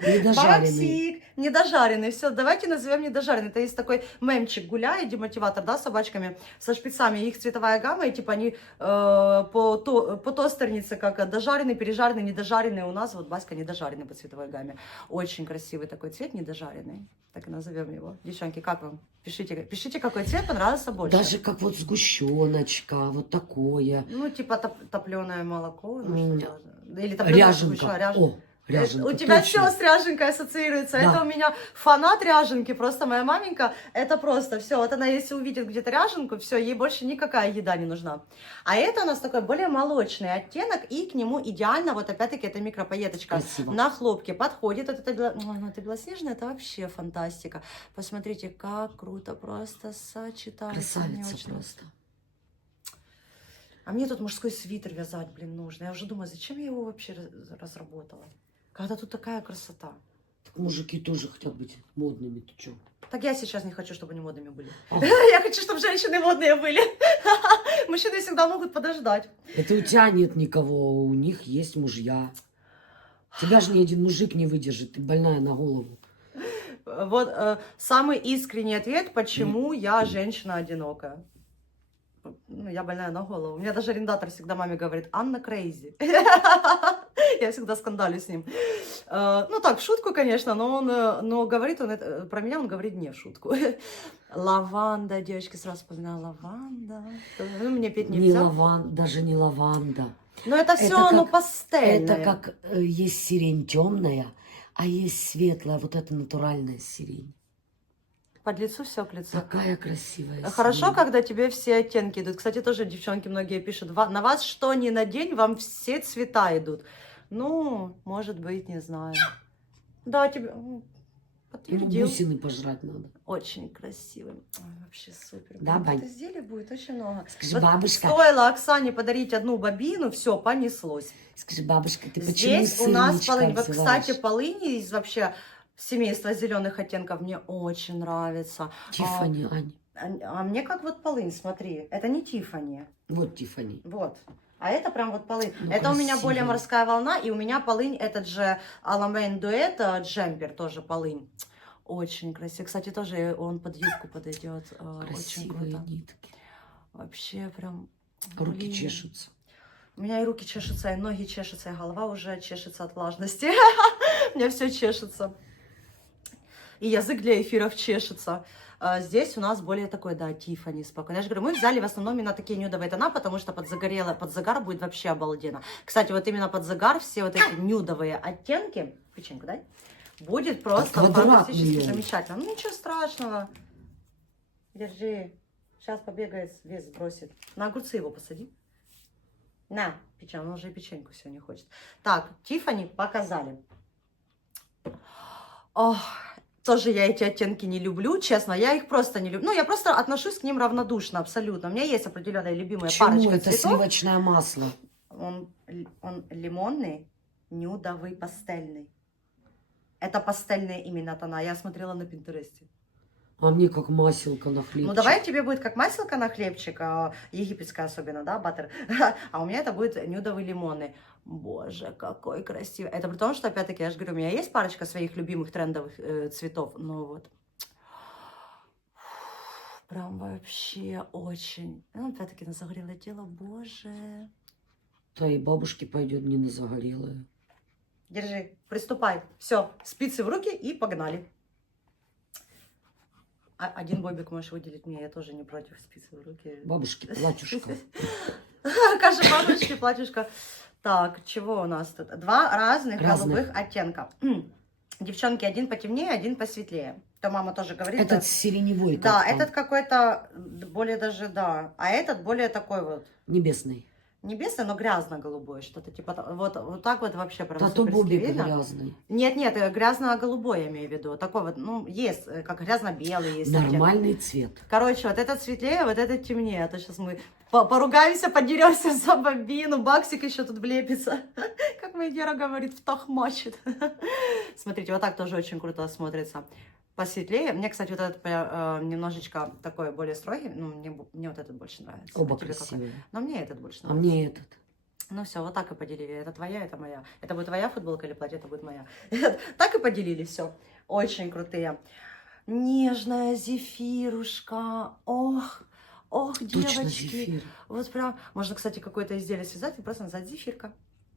Недожаренный. Баксик, недожаренный. Все, давайте назовем недожаренный. Это есть такой мемчик гуляет, демотиватор, да, с собачками, со шпицами. Их цветовая гамма, и типа они по тостернице, как дожаренный, пережаренный, недожаренный. У нас вот Баська недожаренный по цветовой гамме. Очень красивый такой цвет, недожаренный. Так и назовем его. Девчонки, как вам? Пишите, какой цвет понравился больше. Даже как вот сгущеночка, вот такое. Ну, типа топленое молоко. Ну, что или Ряженка. О, ряженка. У тебя точно. все с ряженкой ассоциируется. Да. Это у меня фанат ряженки. Просто моя маменька, это просто все. Вот она, если увидит где-то ряженку, все, ей больше никакая еда не нужна. А это у нас такой более молочный оттенок, и к нему идеально, вот опять-таки, эта микропоеточка Красиво. на хлопке подходит. Вот это, ну, это белоснежное, это вообще фантастика. Посмотрите, как круто просто сочетается. Мне Красавица очень просто. А мне тут мужской свитер вязать, блин, нужно. Я уже думаю, зачем я его вообще разработала? Когда тут такая красота. Так мужики тоже хотят быть модными, ты чё? Так я сейчас не хочу, чтобы они модными были. Ага. Я хочу, чтобы женщины модные были. Мужчины всегда могут подождать. Это у тебя нет никого, у них есть мужья. Тебя же ни один мужик не выдержит, ты больная на голову. Вот самый искренний ответ, почему я женщина одинокая. Ну, я больная на голову. У меня даже арендатор всегда маме говорит: Анна Крейзи. Я всегда скандалю с ним. Ну так, в шутку, конечно, но говорит он это, про меня он говорит не в шутку. Лаванда, девочки, сразу вспоминаю, лаванда. Ну, мне петь Не нельзя. лаванда, даже не лаванда. Но это все, Это оно как- пастельное. Это как есть сирень темная, а есть светлая, вот эта натуральная сирень. Под лицу все к лицу. Такая красивая Хорошо, сирень. когда тебе все оттенки идут. Кстати, тоже девчонки многие пишут: на вас что ни надень, вам все цвета идут. Ну, может быть, не знаю. Да, тебе Ему подтвердил. бусины пожрать надо. Очень красивый. Ой, вообще супер. Да, Блин, Бань? тут изделий будет очень много. Скажи, Вот бабушка, стоило Оксане подарить одну бобину, все, понеслось. скажи, бабушка, ты почему Здесь у нас сырничка полынь. Вот, кстати, взываешь? полыни из вообще семейства зеленых оттенков мне очень нравится. Тиффани, Ань. А мне как вот полынь, смотри. Это не Тиффани. Вот Тиффани. Вот. А это прям вот полынь. Ну, это у меня более красивая. морская волна, и у меня полынь этот же Аламейн Дуэт джемпер, тоже полынь. Очень красивый. Кстати, тоже он под юбку подойдет. Очень Красивые круто. нитки. Вообще прям... Руки блин. чешутся. У меня и руки чешутся, и ноги чешутся, и голова уже чешется от влажности. У меня все чешется. И язык для эфиров чешется. Здесь у нас более такой, да, Тиффани спокойно. Я же говорю, мы взяли в основном именно такие нюдовые тона, потому что под загар будет вообще обалденно. Кстати, вот именно под загар все вот эти нюдовые оттенки, печеньку дай, будет просто фантастически квадратные. замечательно. Ну, ничего страшного. Держи. Сейчас побегает, вес сбросит. На огурцы его посади. На, он уже и печеньку сегодня хочет. Так, Тиффани показали. Ох, тоже я эти оттенки не люблю, честно, я их просто не люблю. Ну, я просто отношусь к ним равнодушно, абсолютно. У меня есть определенная любимая Почему парочка это цветов. сливочное масло? Он лимонный, нюдовый, пастельный. Это пастельные именно тона. Я смотрела на Пинтересте. А мне как маселка на хлеб. Ну, давай тебе будет как маселка на хлебчик, египетская особенно, да, баттер. А у меня это будет нюдовый лимонный. Боже, какой красивый. Это при том, что, опять-таки, я же говорю, у меня есть парочка своих любимых трендовых цветов. Ну, вот. Прям вообще очень. Ну, опять-таки, на загорелое тело, боже. Твоей бабушке пойдет не на загорелое. Держи, приступай. Все, спицы в руки и погнали. Один бобик можешь выделить мне, я тоже не против, спицы в руки. Бабушке платьюшко. Каша, бабушки, платьюшко. Так, чего у нас тут? Два разных голубых оттенка. Девчонки, один потемнее, один посветлее. То мама тоже говорит. Этот сиреневой. Да, как-то. этот какой-то более даже, да. А этот более такой вот. Небесный. Небесный, но грязно-голубой. Что-то типа, вот так вот вообще прям Да то суперски бобик видно. грязный. Нет, грязно-голубой я имею в виду. Такой вот, ну, есть, как грязно-белый есть. Нормальный цвет. Короче, вот этот светлее, вот этот темнее. А то сейчас мы поругаемся, подеремся за бобину. Баксик еще тут влепится. Как моя Гера говорит, втахмачит. Смотрите, вот так тоже очень круто смотрится. Посветлее. Мне, кстати, вот этот немножечко такой более строгий. Ну, мне вот этот больше нравится. Оба А тебе какой? красивые. Но мне этот больше А нравится. мне этот. Ну все, вот так и поделили. Это твоя, это моя. Это будет твоя футболка или платье, это будет моя. Так и поделили, все. Очень крутые. Нежная зефирушка. Ох, Точно девочки. зефир. Вот прям, можно, кстати, какое-то изделие связать и просто назвать зефирка.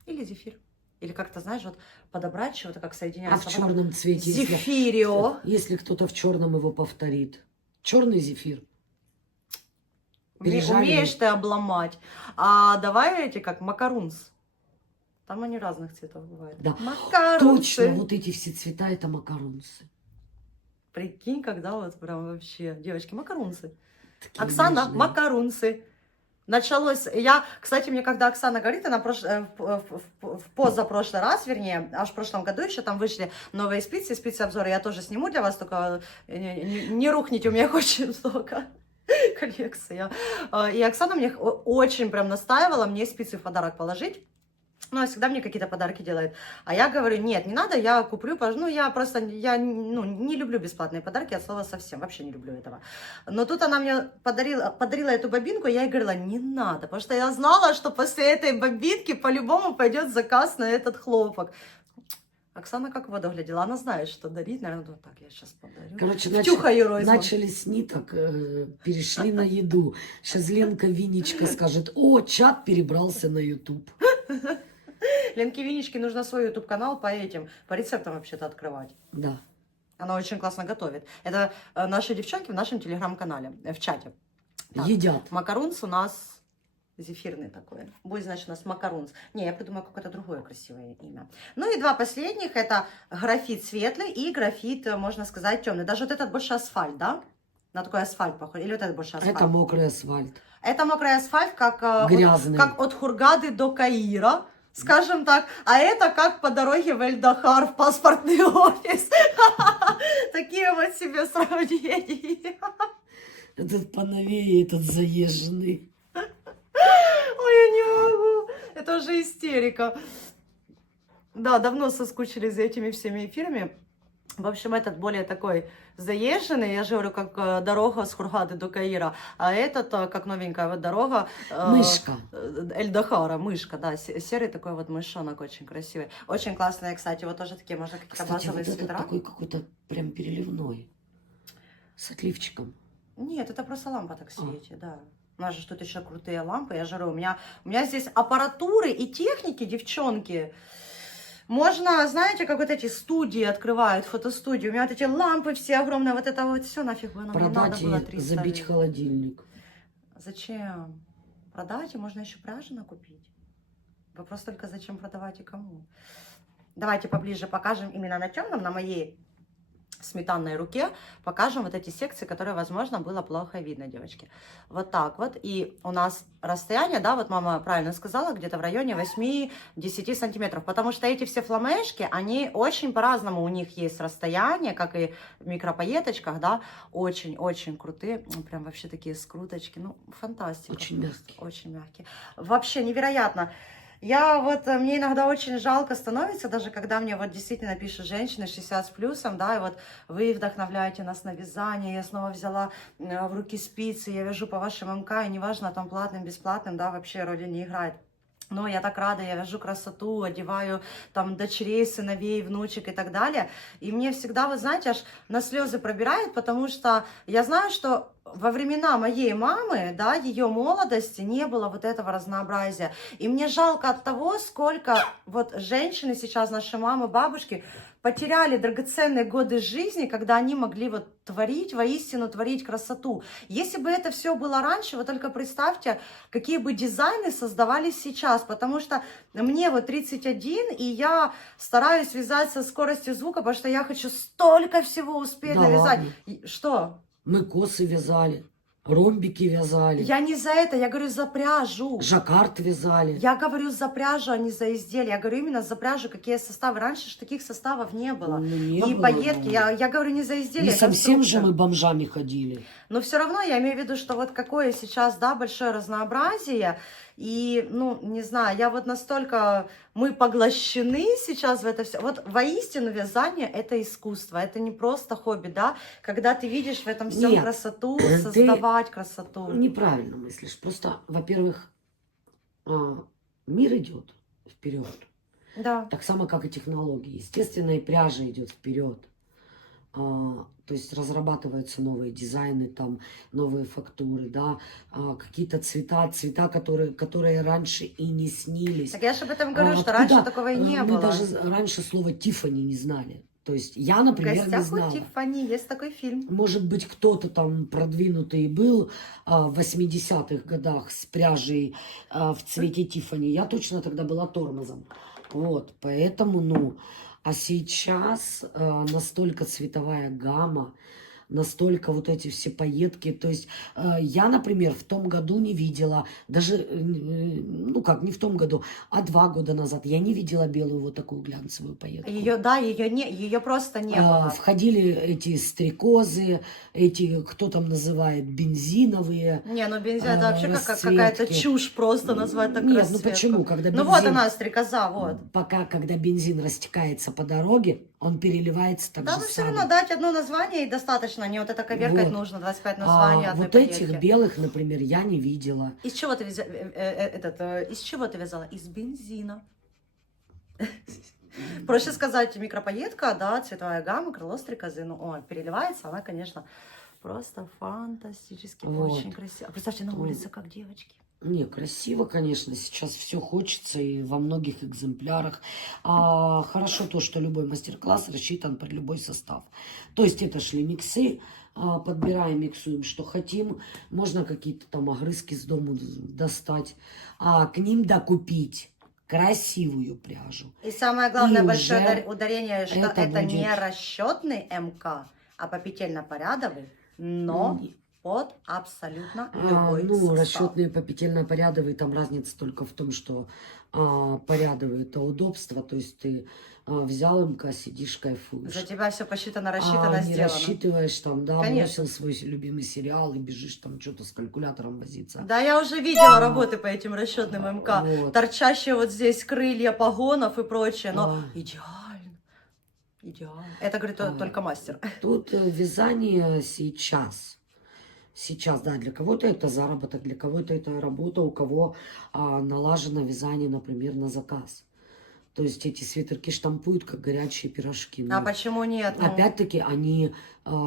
Или зефир. Или как-то, знаешь, вот подобрать чего-то, как А соединяется. в черном цвете, Зефирио. если кто-то в черном его повторит. Черный зефир. Пережаренный. Умеешь ты обломать. А давай эти как макарунс. Там они разных цветов бывают. Да. Макарунсы. Точно, вот эти все цвета это макарунсы. Прикинь, когда вот прям вообще, девочки, макарунсы. Такие Оксана, нежные. макарунсы. Началось, кстати, мне когда Оксана говорит, она в позапрошлый раз, вернее, аж в прошлом году еще там вышли новые спицы обзоры, я тоже сниму для вас, только не рухните, у меня их очень много. Коллекция. И Оксана мне очень прям настаивала мне спицы в подарок положить. Ну, она всегда мне какие-то подарки делает. А я говорю, нет, не надо, я куплю, ну, я не люблю бесплатные подарки, от слова совсем, вообще не люблю этого. Но тут она мне подарила эту бобинку, и я ей говорила, не надо, потому что я знала, что после этой бобинки по-любому пойдет заказ на этот хлопок. Оксана как в воду глядела, она знает, что дарить, наверное, думаю, так, я сейчас подарю. Короче, начали с ниток, перешли на еду. Сейчас Ленка Винечка скажет, о, чат перебрался на YouTube. Ленке Винечке нужно свой YouTube-канал по рецептам вообще-то открывать. Да. Она очень классно готовит. Это наши девчонки в нашем телеграм-канале, в чате. Так, Едят. макарунс у нас зефирный такой. Будет, значит, у нас макарунс. Не, я придумаю какое-то другое красивое имя. Ну и два последних, это графит светлый и графит, можно сказать, темный. Даже вот этот больше асфальт, да? На такой асфальт похож. Или вот этот больше асфальт? Это мокрый асфальт. Это мокрый асфальт, как Грязный. как от Хургады до Каира. Скажем так, а это как по дороге в Эльдохар в паспортный офис. Такие вот себе сравнения. Этот поновее, этот заезженный. Ой, я не могу. Это уже истерика. Да, давно соскучились за этими всеми эфирами. В общем, этот более такой заезженный, я же говорю, как дорога с Хургады до Каира, а этот как новенькая вот дорога. Мышка. Эльдохара, мышка, да, серый такой вот мышонок очень красивый. Очень классные, кстати, вот тоже такие, можно какие-то Кстати, базовые вот этот свитера. такой какой-то прям переливной. С отливчиком. Нет, это просто лампа так светит, да. У нас же тут еще крутые лампы, я же говорю, у меня здесь аппаратуры и техники, девчонки. Можно, знаете, как вот эти студии открывают, фотостудии. У меня вот эти лампы все огромные, вот это вот все нафиг бы нам не надо Продать было и 300 забить лет. холодильник. Зачем? Продать, и можно еще пряжи накупить. Вопрос только, зачем продавать и кому. Давайте поближе покажем именно на темном, на моей сметанной руке, покажем вот эти секции, которые, возможно, было плохо видно, девочки. Вот так вот. И у нас расстояние, да, вот мама правильно сказала, где-то в районе 8-10 сантиметров, потому что эти все фламешки, они очень по-разному, у них есть расстояние, как и в микропаеточках, да, очень-очень крутые, прям вообще такие скруточки, ну, фантастика. Очень мягкий. Очень мягкие. Вообще невероятно. Я вот, мне иногда очень жалко становится, даже когда мне вот действительно пишут женщины 60 с плюсом, да, и вот вы вдохновляете нас на вязание, я снова взяла в руки спицы, я вяжу по вашим МК, и неважно, там платным, бесплатным, да, вообще роли не играет. Но я так рада, я вяжу красоту, одеваю там дочерей, сыновей, внучек и так далее. И мне всегда, вы знаете, аж на слезы пробирает, потому что я знаю, что во времена моей мамы, да, ее молодости не было вот этого разнообразия. И мне жалко от того, сколько вот женщины сейчас, наши мамы, бабушки, потеряли драгоценные годы жизни, когда они могли вот творить, воистину творить красоту. Если бы это все было раньше, вы только представьте, какие бы дизайны создавались сейчас, потому что мне вот 31, и я стараюсь вязать со скоростью звука, потому что я хочу столько всего успеть Да навязать. ладно. Что? Мы косы вязали, ромбики вязали, Я не за это, я говорю за пряжу. жаккард вязали. Я говорю за пряжу, а не за изделие. Я говорю именно за пряжу, какие составы. Раньше ж таких составов не было. Ну, не И было, пайетки. но Я говорю не за изделие. не это совсем же инструкция. мы бомжами ходили. Но все равно я имею в виду, что вот какое сейчас, да, большое разнообразие. И, ну, не знаю, я вот настолько, мы поглощены сейчас в это все. Вот воистину вязание – это искусство, это не просто хобби, да, когда ты видишь в этом всем Нет, красоту, ты создавать красоту. неправильно мыслишь. Просто, во-первых, мир идет вперед. Да. Так само, как и технологии. Естественно, и пряжа идет вперед. То есть разрабатываются новые дизайны, там новые фактуры, да, какие-то цвета, которые раньше и не снились. Так я же об этом говорю, что Откуда? раньше такого и не Мы было. даже раньше слова Тиффани не знали. То есть я, В например, не гостях у знала. Тиффани есть такой фильм. Может быть, кто-то там продвинутый был в 80-х годах с пряжей в цвете Тиффани. Я точно тогда была тормозом. Вот, поэтому, ну, а сейчас настолько цветовая гамма, настолько вот эти все пайетки. То есть я, например, в том году не видела, даже, ну как, не в том году, а 2 года назад я не видела белую вот такую глянцевую пайетку. Ее, да, ее просто не было. Входили эти стрекозы, эти, кто там называет, бензиновые. Не, ну бензин это вообще расцветки. какая-то чушь просто назвать так Нет, ну расцветку. почему? Когда Ну бензин, вот она, стрекоза, вот. Пока, когда бензин растекается по дороге, он переливается так Да, же но все самое. равно дать одно название и достаточно, не вот это коверкать Вот. нужно, 25 названий одной Вот этих пайетки. белых, например, я не видела. Из чего ты из чего ты вязала? Из бензина. Проще сказать микропаетка, да, цветовая гамма, крыло стрекозы. Ну, ой, переливается она, конечно, просто фантастически, Вот. очень красиво. Представьте, на улице как девочки. Не, красиво, конечно, сейчас все хочется и во многих экземплярах. Хорошо то, что любой мастер-класс рассчитан под любой состав. То есть это шли миксы, подбираем, миксуем, что хотим. Можно какие-то там огрызки с дому достать, к ним докупить красивую пряжу. И самое главное, И большое уже ударение, что это это будет- не расчетный МК, а попетельно-порядовый, но под абсолютно любой Ну, состав. расчетные попетельно-порядовые, там разница только в том, что порядовые это удобство, то есть ты взял МК, сидишь, кайфуешь. За тебя все посчитано, рассчитано, Не сделано. рассчитываешь там, да, Конечно. бросил свой любимый сериал и бежишь там что-то с калькулятором возиться. Да, я уже видела работы по этим расчетным МК, Вот. торчащие вот здесь крылья погонов и прочее, но Да. идеально, идеально. Это, говорит, только мастер. Тут вязание сейчас, да, для кого-то это заработок, для кого-то это работа, у кого налажено вязание, например, на заказ. То есть эти свитерки штампуют, как горячие пирожки. А Ну, почему нет? Ну, опять-таки, они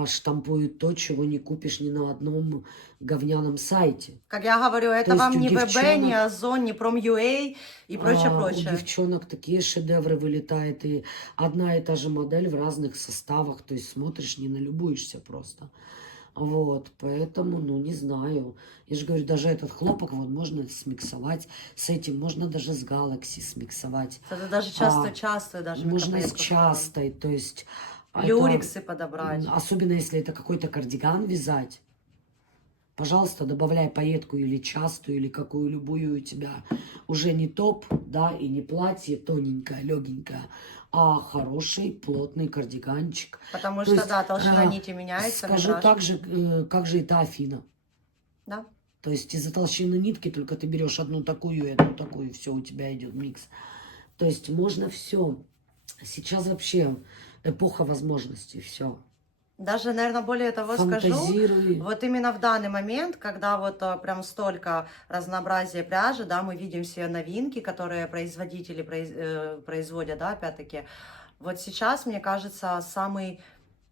штампуют то, чего не купишь ни на одном говняном сайте. как я говорю, это есть вам у не ВБ, не девчонок- Озон, не Prom.ua и прочее, У прочее. девчонок такие шедевры вылетают, и одна и та же модель в разных составах, то есть смотришь, не налюбуешься просто. Вот, поэтому, ну, не знаю. Я же говорю, даже этот хлопок вот можно смиксовать с этим, можно даже с Galaxy смиксовать. Это даже часто даже Можно с микроплетку частой, то есть... ставить. Люриксы подобрать. Особенно если это какой-то кардиган вязать. Пожалуйста, добавляй пайетку или частую, или какую любую у тебя. Уже не топ, да, и не платье тоненькое, легенькое, а хороший плотный кардиганчик. Потому То что, есть, да, толщина нити меняется. Скажу метраж. так же, как же это Афина. Да. То есть из-за толщины нитки только ты берешь одну такую и одну такую, и все, у тебя идет микс. То есть можно все. Сейчас вообще эпоха возможностей, все. Даже, наверное, более того скажу, Фантазируй. вот именно в данный момент, когда вот прям столько разнообразия пряжи, да, мы видим все новинки, которые производители производят, да, опять-таки, вот сейчас, мне кажется,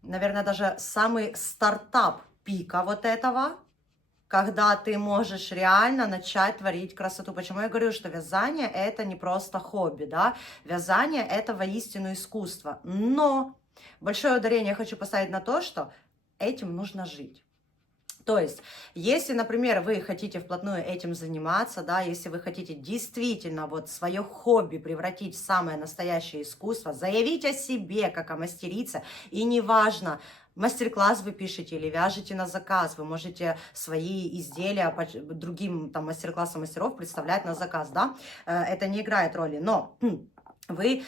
наверное, даже самый стартап пика вот этого, когда ты можешь реально начать творить красоту. Почему я говорю, что вязание – это не просто хобби, да? Вязание – это воистину искусство. Но большое ударение я хочу поставить на то, что этим нужно жить. То есть, если, например, вы хотите вплотную этим заниматься, да, если вы хотите действительно вот свое хобби превратить в самое настоящее искусство, заявить о себе как о мастерице, и неважно, мастер-класс вы пишете или вяжете на заказ, вы можете свои изделия другим там мастер-классам мастеров представлять на заказ, да, это не играет роли, но вы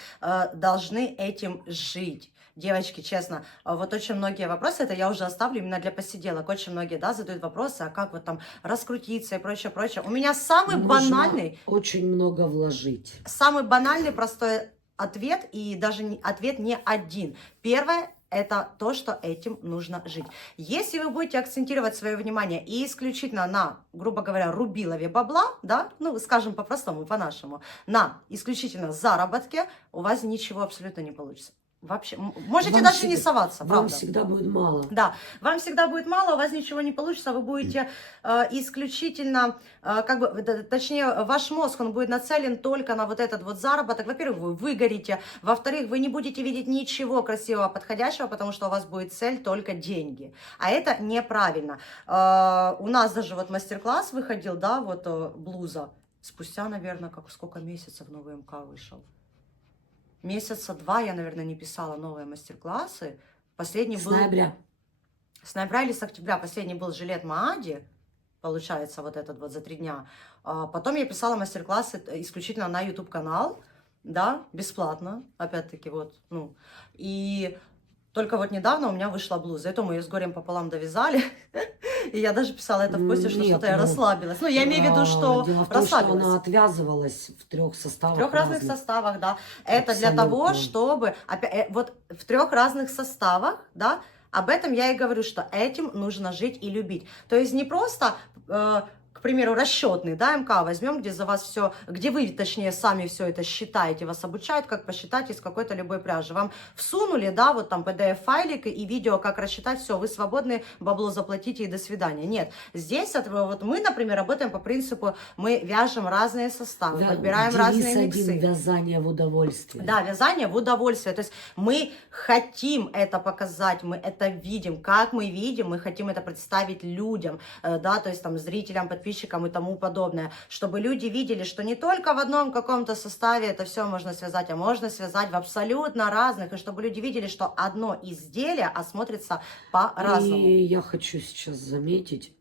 должны этим жить. Девочки, честно, вот очень многие вопросы, это я уже оставлю именно для посиделок, очень многие, да, задают вопросы, а как вот там раскрутиться и прочее, прочее. У меня самый банальный... Очень много вложить. Самый банальный простой ответ, и даже ответ не один. Первое, это то, что этим нужно жить. Если вы будете акцентировать свое внимание и исключительно на, грубо говоря, рубилове бабла, да, ну, скажем по-простому, по-нашему, на исключительно заработке, у вас ничего абсолютно не получится. Вообще, можете Вам даже не соваться, Вам правда. всегда будет мало. Да, вам всегда будет мало, у вас ничего не получится, вы будете исключительно, как бы, точнее, ваш мозг, он будет нацелен только на вот этот вот заработок. Во-первых, вы выгорите, во-вторых, вы не будете видеть ничего красивого, подходящего, потому что у вас будет цель только деньги. А это неправильно. У нас даже вот мастер-класс выходил, да, вот блуза, спустя, наверное, сколько месяцев новый МК вышел. Месяца 2 я, наверное, не писала новые мастер-классы. Последний С был... ноября. С ноября или с октября. Последний был жилет Маади, получается, вот этот вот за 3 дня. Потом я писала мастер-классы исключительно на YouTube-канал, да, бесплатно, опять-таки, вот, ну. И только вот недавно у меня вышла блуза. Это мы ее с горем пополам довязали. И я даже писала это в посте, что что-то я расслабилась. Ну, я имею в виду, что Дело в том, что расслабилась. она отвязывалась в 3 составах. В 3 разных составах, да. Это для того, Абсолютно. чтобы... Вот в 3 разных составах, да, об этом я и говорю, что этим нужно жить и любить. То есть не просто... к примеру, расчетный, да, МК возьмем, где за вас все, где вы, точнее, сами все это считаете, вас обучают, как посчитать из какой-то любой пряжи. Вам всунули, да, вот там PDF-файлик и видео, как рассчитать, все, вы свободны, бабло заплатите и до свидания. Нет, здесь вот мы, например, работаем по принципу, мы вяжем разные составы, подбираем разные миксы. Вязание в удовольствие. Да, вязание в удовольствие. То есть мы хотим это показать, мы это видим. Как мы видим, мы хотим это представить людям, да, то есть там зрителям, подписчикам, подписчикам и тому подобное, чтобы люди видели, что не только в одном каком-то составе это все можно связать, а можно связать в абсолютно разных, и чтобы люди видели, что одно изделие, а смотрится по-разному. И я хочу сейчас заметить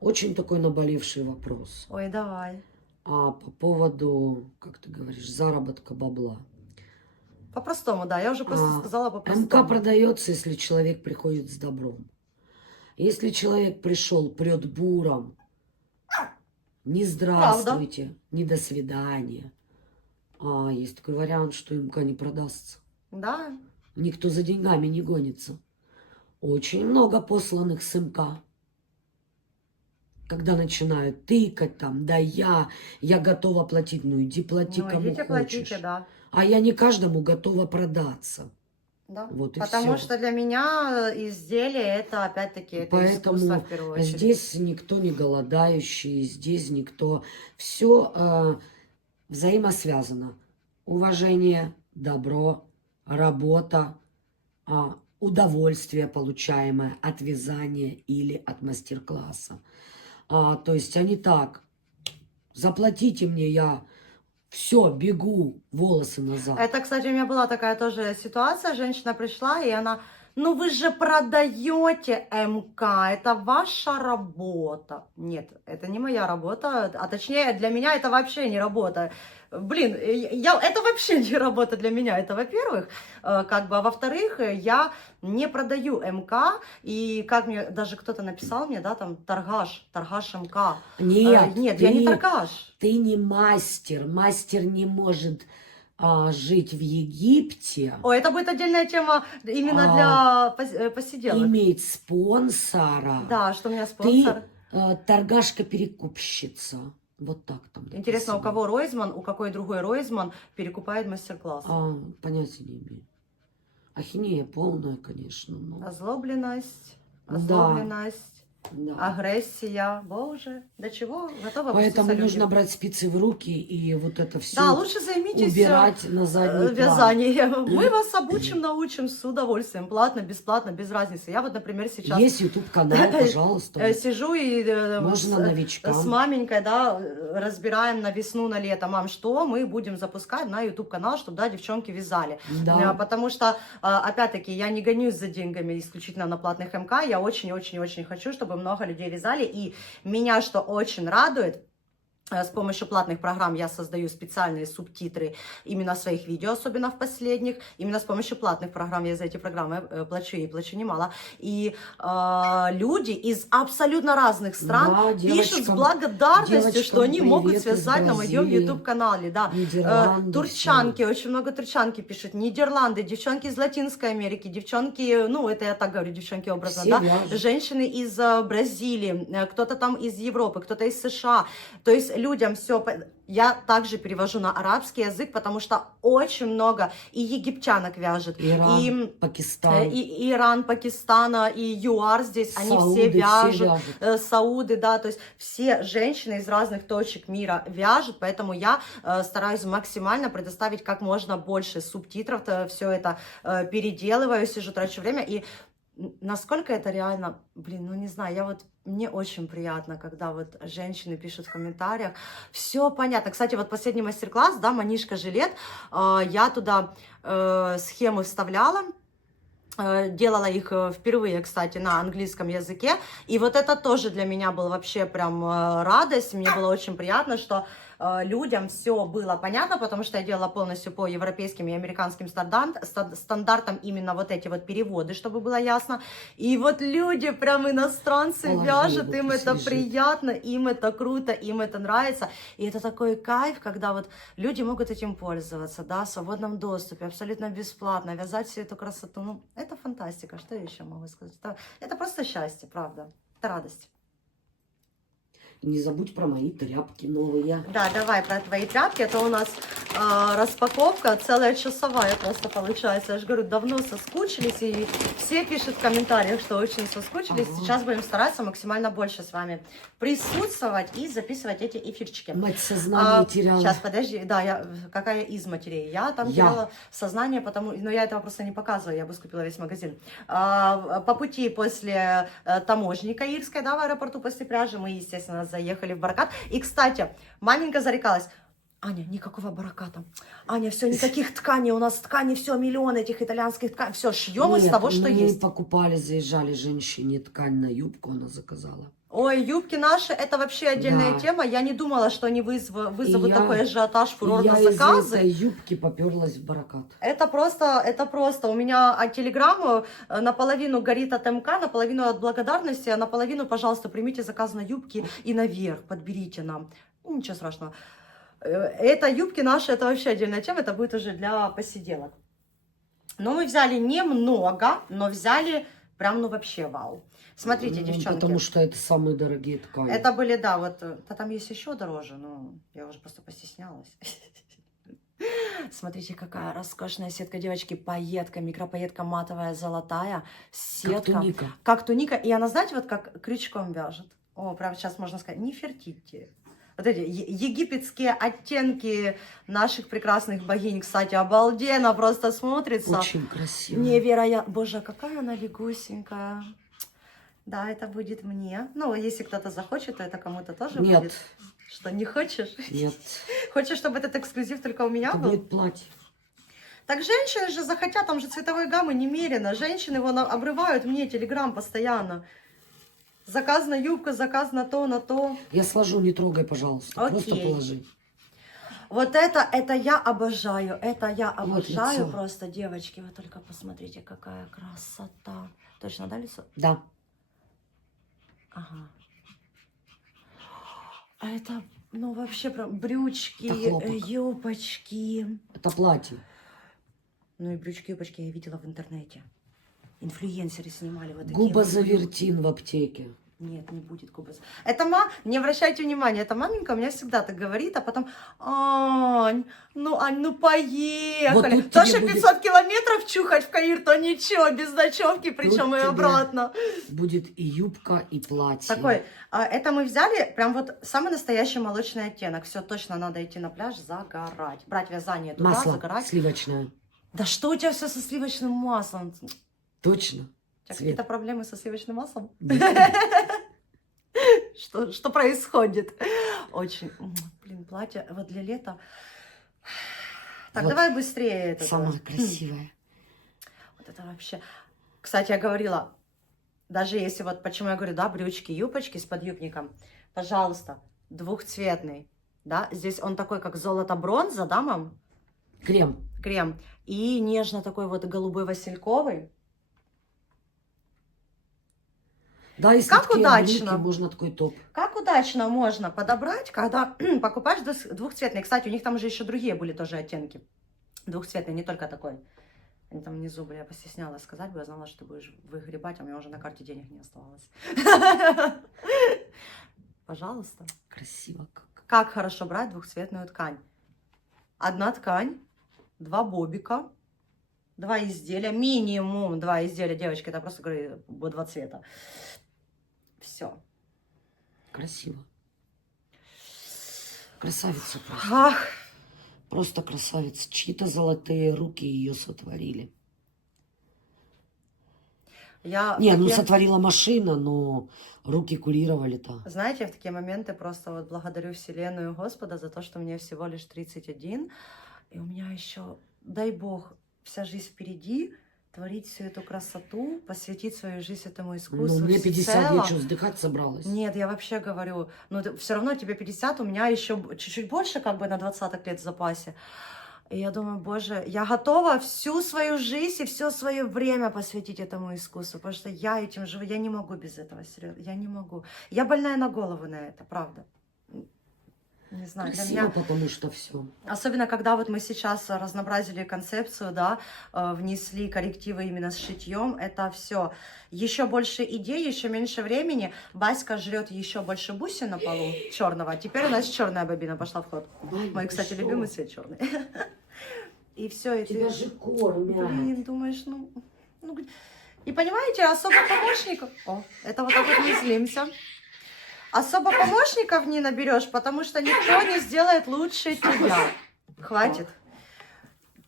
очень такой наболевший вопрос. Ой, давай. А по поводу, как ты говоришь, заработка бабла. По-простому, да, я уже просто сказала МК по-простому. продается, если человек приходит с добром. Если человек пришел, прет буром, не здравствуйте, не до свидания. А есть такой вариант, что МК не продастся. Да. Никто за деньгами не гонится. Очень много посланных с МК. Когда начинают тыкать там, да я готова платить, ну иди плати Ну, кому идите, хочешь. платите, да. А я не каждому готова продаться. Да. Вот и Потому всё. что для меня изделие это опять-таки это искусство в Поэтому первую очередь. здесь никто не голодающий, здесь никто. Все взаимосвязано. Уважение, добро, работа, удовольствие, получаемое от вязания или от мастер-класса. То есть они так, заплатите мне, я все, бегу, волосы назад. Это, кстати, у меня была такая тоже ситуация. Женщина пришла, и она, ну вы же продаете МК, это ваша работа. Нет, это не моя работа, а точнее для меня это вообще не работа. Блин, это вообще не работа для меня, это во-первых, как бы, а во-вторых, я не продаю МК, и как мне даже кто-то написал мне, да, там, торгаш МК. Нет, Нет, я не торгаш. Ты не мастер. Мастер не может жить в Египте. Ой, это будет отдельная тема именно для посиделок. Иметь спонсора. Да, что у меня спонсор. Ты торгашка-перекупщица. Вот так там. Интересно, у написано. кого Ройзман, у какой другой Ройзман перекупает мастер-класс? Понятия не имею. Ахинея полная, конечно. Но... Озлобленность, Да. агрессия. Боже, до чего готовы Поэтому опуститься нужно люди? брать спицы в руки и вот это все Да, лучше займитесь убирать на задний план. вязанием. Мы вас обучим, научим с удовольствием, платно, бесплатно, без разницы. Я вот, например, сейчас Есть YouTube-канал, пожалуйста. сижу и Можно новичкам. с маменькой, да, разбираем на весну, на лето. Мам, что мы будем запускать на YouTube-канал, чтобы, да, девчонки вязали. Да. Потому что, опять-таки, я не гонюсь за деньгами исключительно на платных МК. Я очень-очень-очень хочу, чтобы много людей вязали. И меня, что очень радует, с помощью платных программ я создаю специальные субтитры именно своих видео, особенно в последних. Именно с помощью платных программ я за эти программы плачу, и плачу немало. И люди из абсолютно разных стран пишут с благодарностью, что они могут связать на моем YouTube-канале. Да. Турчанки, очень много турчанки пишут. Нидерланды, девчонки из Латинской Америки, девчонки, ну это я так говорю, девчонки образно, да. Женщины из Бразилии, кто-то там из Европы, кто-то из США. То есть людям все... Я также перевожу на арабский язык, потому что очень много и египтянок вяжет, Иран, Пакистан. И Иран, Пакистана, и ЮАР здесь, они Сауды, все вяжут. Сауды, да, то есть все женщины из разных точек мира вяжут, поэтому я стараюсь максимально предоставить как можно больше субтитров, все это переделываю, сижу, трачу время, и насколько это реально, блин, ну не знаю, мне очень приятно, когда вот женщины пишут в комментариях, все понятно. Кстати, вот последний мастер-класс, да, Манишка Жилет, я туда схемы вставляла, делала их впервые, кстати, на английском языке, и вот это тоже для меня было вообще прям радость, мне было очень приятно, что людям все было понятно, потому что я делала полностью по европейским и американским стандартам именно вот эти вот переводы, чтобы было ясно. И вот люди, прям иностранцы вяжут, им это приятно, им это круто, им это нравится. И это такой кайф, когда вот люди могут этим пользоваться, да, в свободном доступе, абсолютно бесплатно, вязать всю эту красоту. Ну, это фантастика, что я еще могу сказать? Это просто счастье, правда, это радость. Не забудь про мои тряпки новые. Да, давай про твои тряпки. Это у нас распаковка целая часовая просто получается. Я же говорю, давно соскучились, и все пишут в комментариях, что очень соскучились. Ага. Сейчас будем стараться максимально больше с вами присутствовать и записывать эти эфирчики. Мать сознание теряла. Сейчас, подожди, да, какая из матерей? Я там теряла сознание, но я этого просто не показываю, я бы скупила весь магазин. По пути после таможни каирской, да, в аэропорту после пляжа, мы, естественно, заехали в Баракат. И, кстати, маменька зарекалась: Аня, никакого бараката. Аня, все, никаких тканей. У нас тканей все, миллион этих итальянских тканей. Все, шьем из того, что мы есть. покупали, заезжали женщине ткань на юбку, она заказала. Ой, юбки наши, это вообще отдельная тема. Я не думала, что они вызовут такой ажиотаж, фурор на заказы. Я из этой юбки поперлась в Баракат. Это просто. У меня от телеграммы наполовину горит от МК, наполовину от благодарности, а наполовину, пожалуйста, примите заказ на юбки и наверх, подберите нам. Ничего страшного. Это юбки наши, это вообще отдельная тема, это будет уже для посиделок. Но мы взяли немного, но взяли прям, вообще вау. Смотрите, девчонки. Потому что это самые дорогие ткани. Это были, да, там есть еще дороже, но я уже просто постеснялась. Смотрите, какая роскошная сетка, девочки, пайетка, микропайетка матовая, золотая, сетка. Как туника. Как туника, и она, знаете, вот как крючком вяжет. О, прям сейчас можно сказать, не фертите. Вот эти египетские оттенки наших прекрасных богинь, кстати, обалденно просто смотрится. Очень красиво. Невероятно. Боже, какая она легусенькая. Да, это будет мне. Ну, если кто-то захочет, то это кому-то тоже Нет. будет. Что, не хочешь? Нет. Хочешь, чтобы этот эксклюзив только у меня Это был? будет платье. Так женщины же захотят, там же цветовой гаммы немерено. Женщины вон обрывают мне телеграм постоянно. Заказ на юбку, заказ на то, на то. Я сложу, не трогай, пожалуйста. Окей. Просто положи. Вот это я обожаю. Это я обожаю лицо. просто, девочки. Вы только посмотрите, какая красота. Точно, да, лицо? Да. Ага. А это, вообще прям брючки, Это хлопок. юбочки. Это платье. Ну и брючки, юбочки я видела в интернете. Инфлюенсеры снимали вот такие. Губозавертин в аптеке. Нет, не будет губы. Это не обращайте внимания, это маменька у меня всегда так говорит, а потом: Ань, поехали. Вот тут То, тебе что будет- 500 километров чухать в Каир, то ничего, без ночевки, причем и тебе обратно. Будет и юбка, и платье. Такой, это мы взяли прям вот самый настоящий молочный оттенок. Все, точно надо идти на пляж загорать. Брать вязание туда, Масло загорать. сливочное. Да что у тебя все со сливочным маслом? У Точно. тебя Цвет. какие-то проблемы со сливочным маслом? Нет. Что происходит? Очень, платье вот для лета. Так, Вот давай быстрее. Самое красивое. Вот это вообще. Кстати, я говорила, даже если почему я говорю, да, брючки, юбочки с подъюбником, пожалуйста, двухцветный, да, здесь он такой, как золото-бронза, да, мам? Крем. Крем. И нежно такой голубой васильковый. Да, если Как такие удачно. брюки, можно такой топ. Как удачно можно подобрать, когда покупаешь двухцветный. Кстати, у них там же еще другие были тоже оттенки. Двухцветный, не только такой. Они там внизу были, я постеснялась сказать, я знала, что ты будешь выгребать, а у меня уже на карте денег не оставалось. Пожалуйста. Красиво как. Как хорошо брать двухцветную ткань. Одна ткань, два бобика, два изделия, минимум два изделия, девочки, это просто говорю, два цвета. Все. Красиво. Красавица просто. Ах, Просто красавица. Чьи-то золотые руки ее сотворили. Сотворила машина, но руки курировали-то. Знаете, в такие моменты просто благодарю Вселенную Господа за то, что мне всего лишь 31, и у меня еще, дай Бог, вся жизнь впереди, творить всю эту красоту, посвятить свою жизнь этому искусству. Ну, мне 50, всецело. я что, вздыхать собралась? Нет, я вообще говорю, все равно тебе 50, у меня еще чуть-чуть больше, как бы на 20 лет в запасе. И я думаю, боже, я готова всю свою жизнь и все свое время посвятить этому искусству, потому что я этим живу, я не могу без этого, серьезно, я не могу. Я больная на голову на это, правда. Не знаю, для Красиво, меня... потому что все. Особенно, когда вот мы сейчас разнообразили концепцию, да, внесли коррективы именно с шитьем, это все. Еще больше идей, еще меньше времени. Баська жрет еще больше бусин на полу черного. Теперь у нас черная бобина пошла в ход. Мой, кстати, любимый цвет черный. И все, и У тебя же кормят. блин, думаешь, И понимаете, особо помощников... О, это вот так вот мы злимся. Особо помощников не наберешь, потому что никто не сделает лучше тебя. Хватит.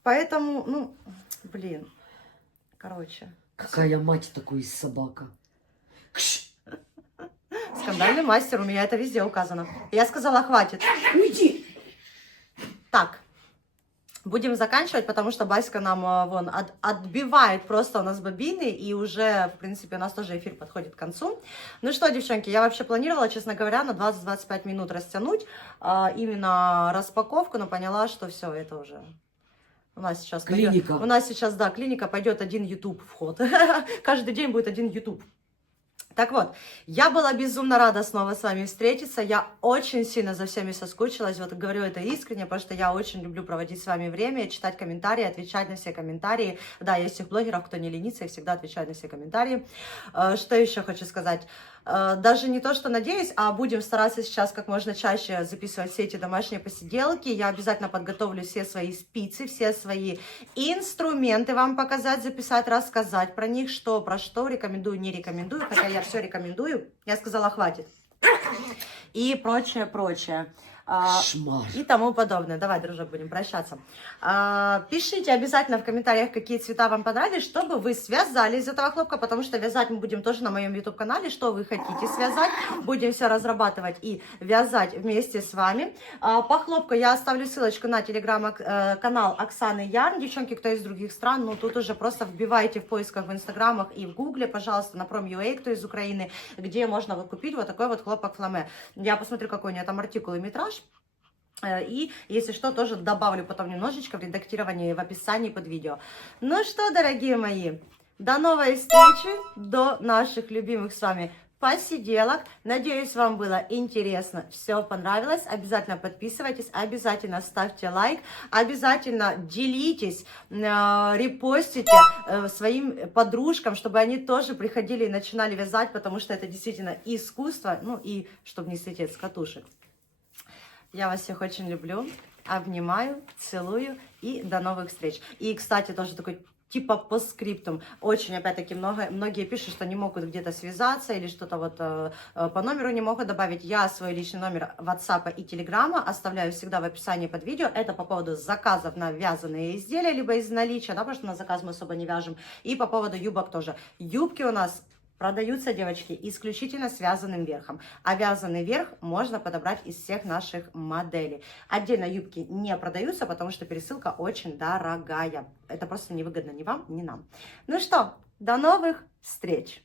Поэтому, блин. Короче. Какая мать, такой из собака. Кш. Скандальный мастер, у меня это везде указано. Я сказала, хватит. Уйди. Так. Будем заканчивать, потому что Баська нам вон отбивает просто у нас бобины, и уже, в принципе, у нас тоже эфир подходит к концу. Ну что, девчонки, я вообще планировала, честно говоря, на 20-25 минут растянуть именно распаковку, но поняла, что все, это уже... У нас сейчас Клиника. У нас сейчас, да, клиника, пойдет один YouTube вход. Каждый день будет один YouTube. Так вот, я была безумно рада снова с вами встретиться. Я очень сильно за всеми соскучилась. Вот говорю это искренне, потому что я очень люблю проводить с вами время, читать комментарии, отвечать на все комментарии. Да, есть тех блогеров, кто не ленится и всегда отвечает на все комментарии. Что еще хочу сказать? Даже не то, что надеюсь, а будем стараться сейчас как можно чаще записывать все эти домашние посиделки. Я обязательно подготовлю все свои спицы, все свои инструменты вам показать, записать, рассказать про них, что, про что, рекомендую, не рекомендую, хотя я все рекомендую. Я сказала, хватит. И прочее, прочее. Кошмар. И тому подобное. Давай, дружок, будем прощаться. Пишите обязательно в комментариях, какие цвета вам понравились, чтобы вы связали из этого хлопка, потому что вязать мы будем тоже на моем YouTube-канале, что вы хотите связать. Будем все разрабатывать и вязать вместе с вами. По хлопку я оставлю ссылочку на телеграм-канал Оксаны Ярн. Девчонки, кто из других стран, ну тут уже просто вбивайте в поисках в инстаграмах и в гугле, пожалуйста, на Prom.ua, кто из Украины, где можно вот купить вот такой вот хлопок фламе. Я посмотрю, какой у нее там артикул и метраж. И, если что, тоже добавлю потом немножечко в редактировании, в описании под видео. Ну что, дорогие мои, до новой встречи, до наших любимых с вами посиделок. Надеюсь, вам было интересно, все понравилось. Обязательно подписывайтесь, обязательно ставьте лайк, обязательно делитесь, репостите своим подружкам, чтобы они тоже приходили и начинали вязать, потому что это действительно искусство, ну и чтобы не слететь с катушек. Я вас всех очень люблю, обнимаю, целую и до новых встреч. И, кстати, тоже такой типа по скриптум. Очень, опять-таки, многие пишут, что не могут где-то связаться или что-то вот по номеру не могут добавить. Я свой личный номер WhatsApp и Telegram оставляю всегда в описании под видео. Это по поводу заказов на вязаные изделия, либо из наличия, да, потому что на заказ мы особо не вяжем. И по поводу юбок тоже. Юбки у нас продаются, девочки, исключительно с вязаным верхом. А вязаный верх можно подобрать из всех наших моделей. Отдельно юбки не продаются, потому что пересылка очень дорогая. Это просто невыгодно ни вам, ни нам. Ну что, до новых встреч!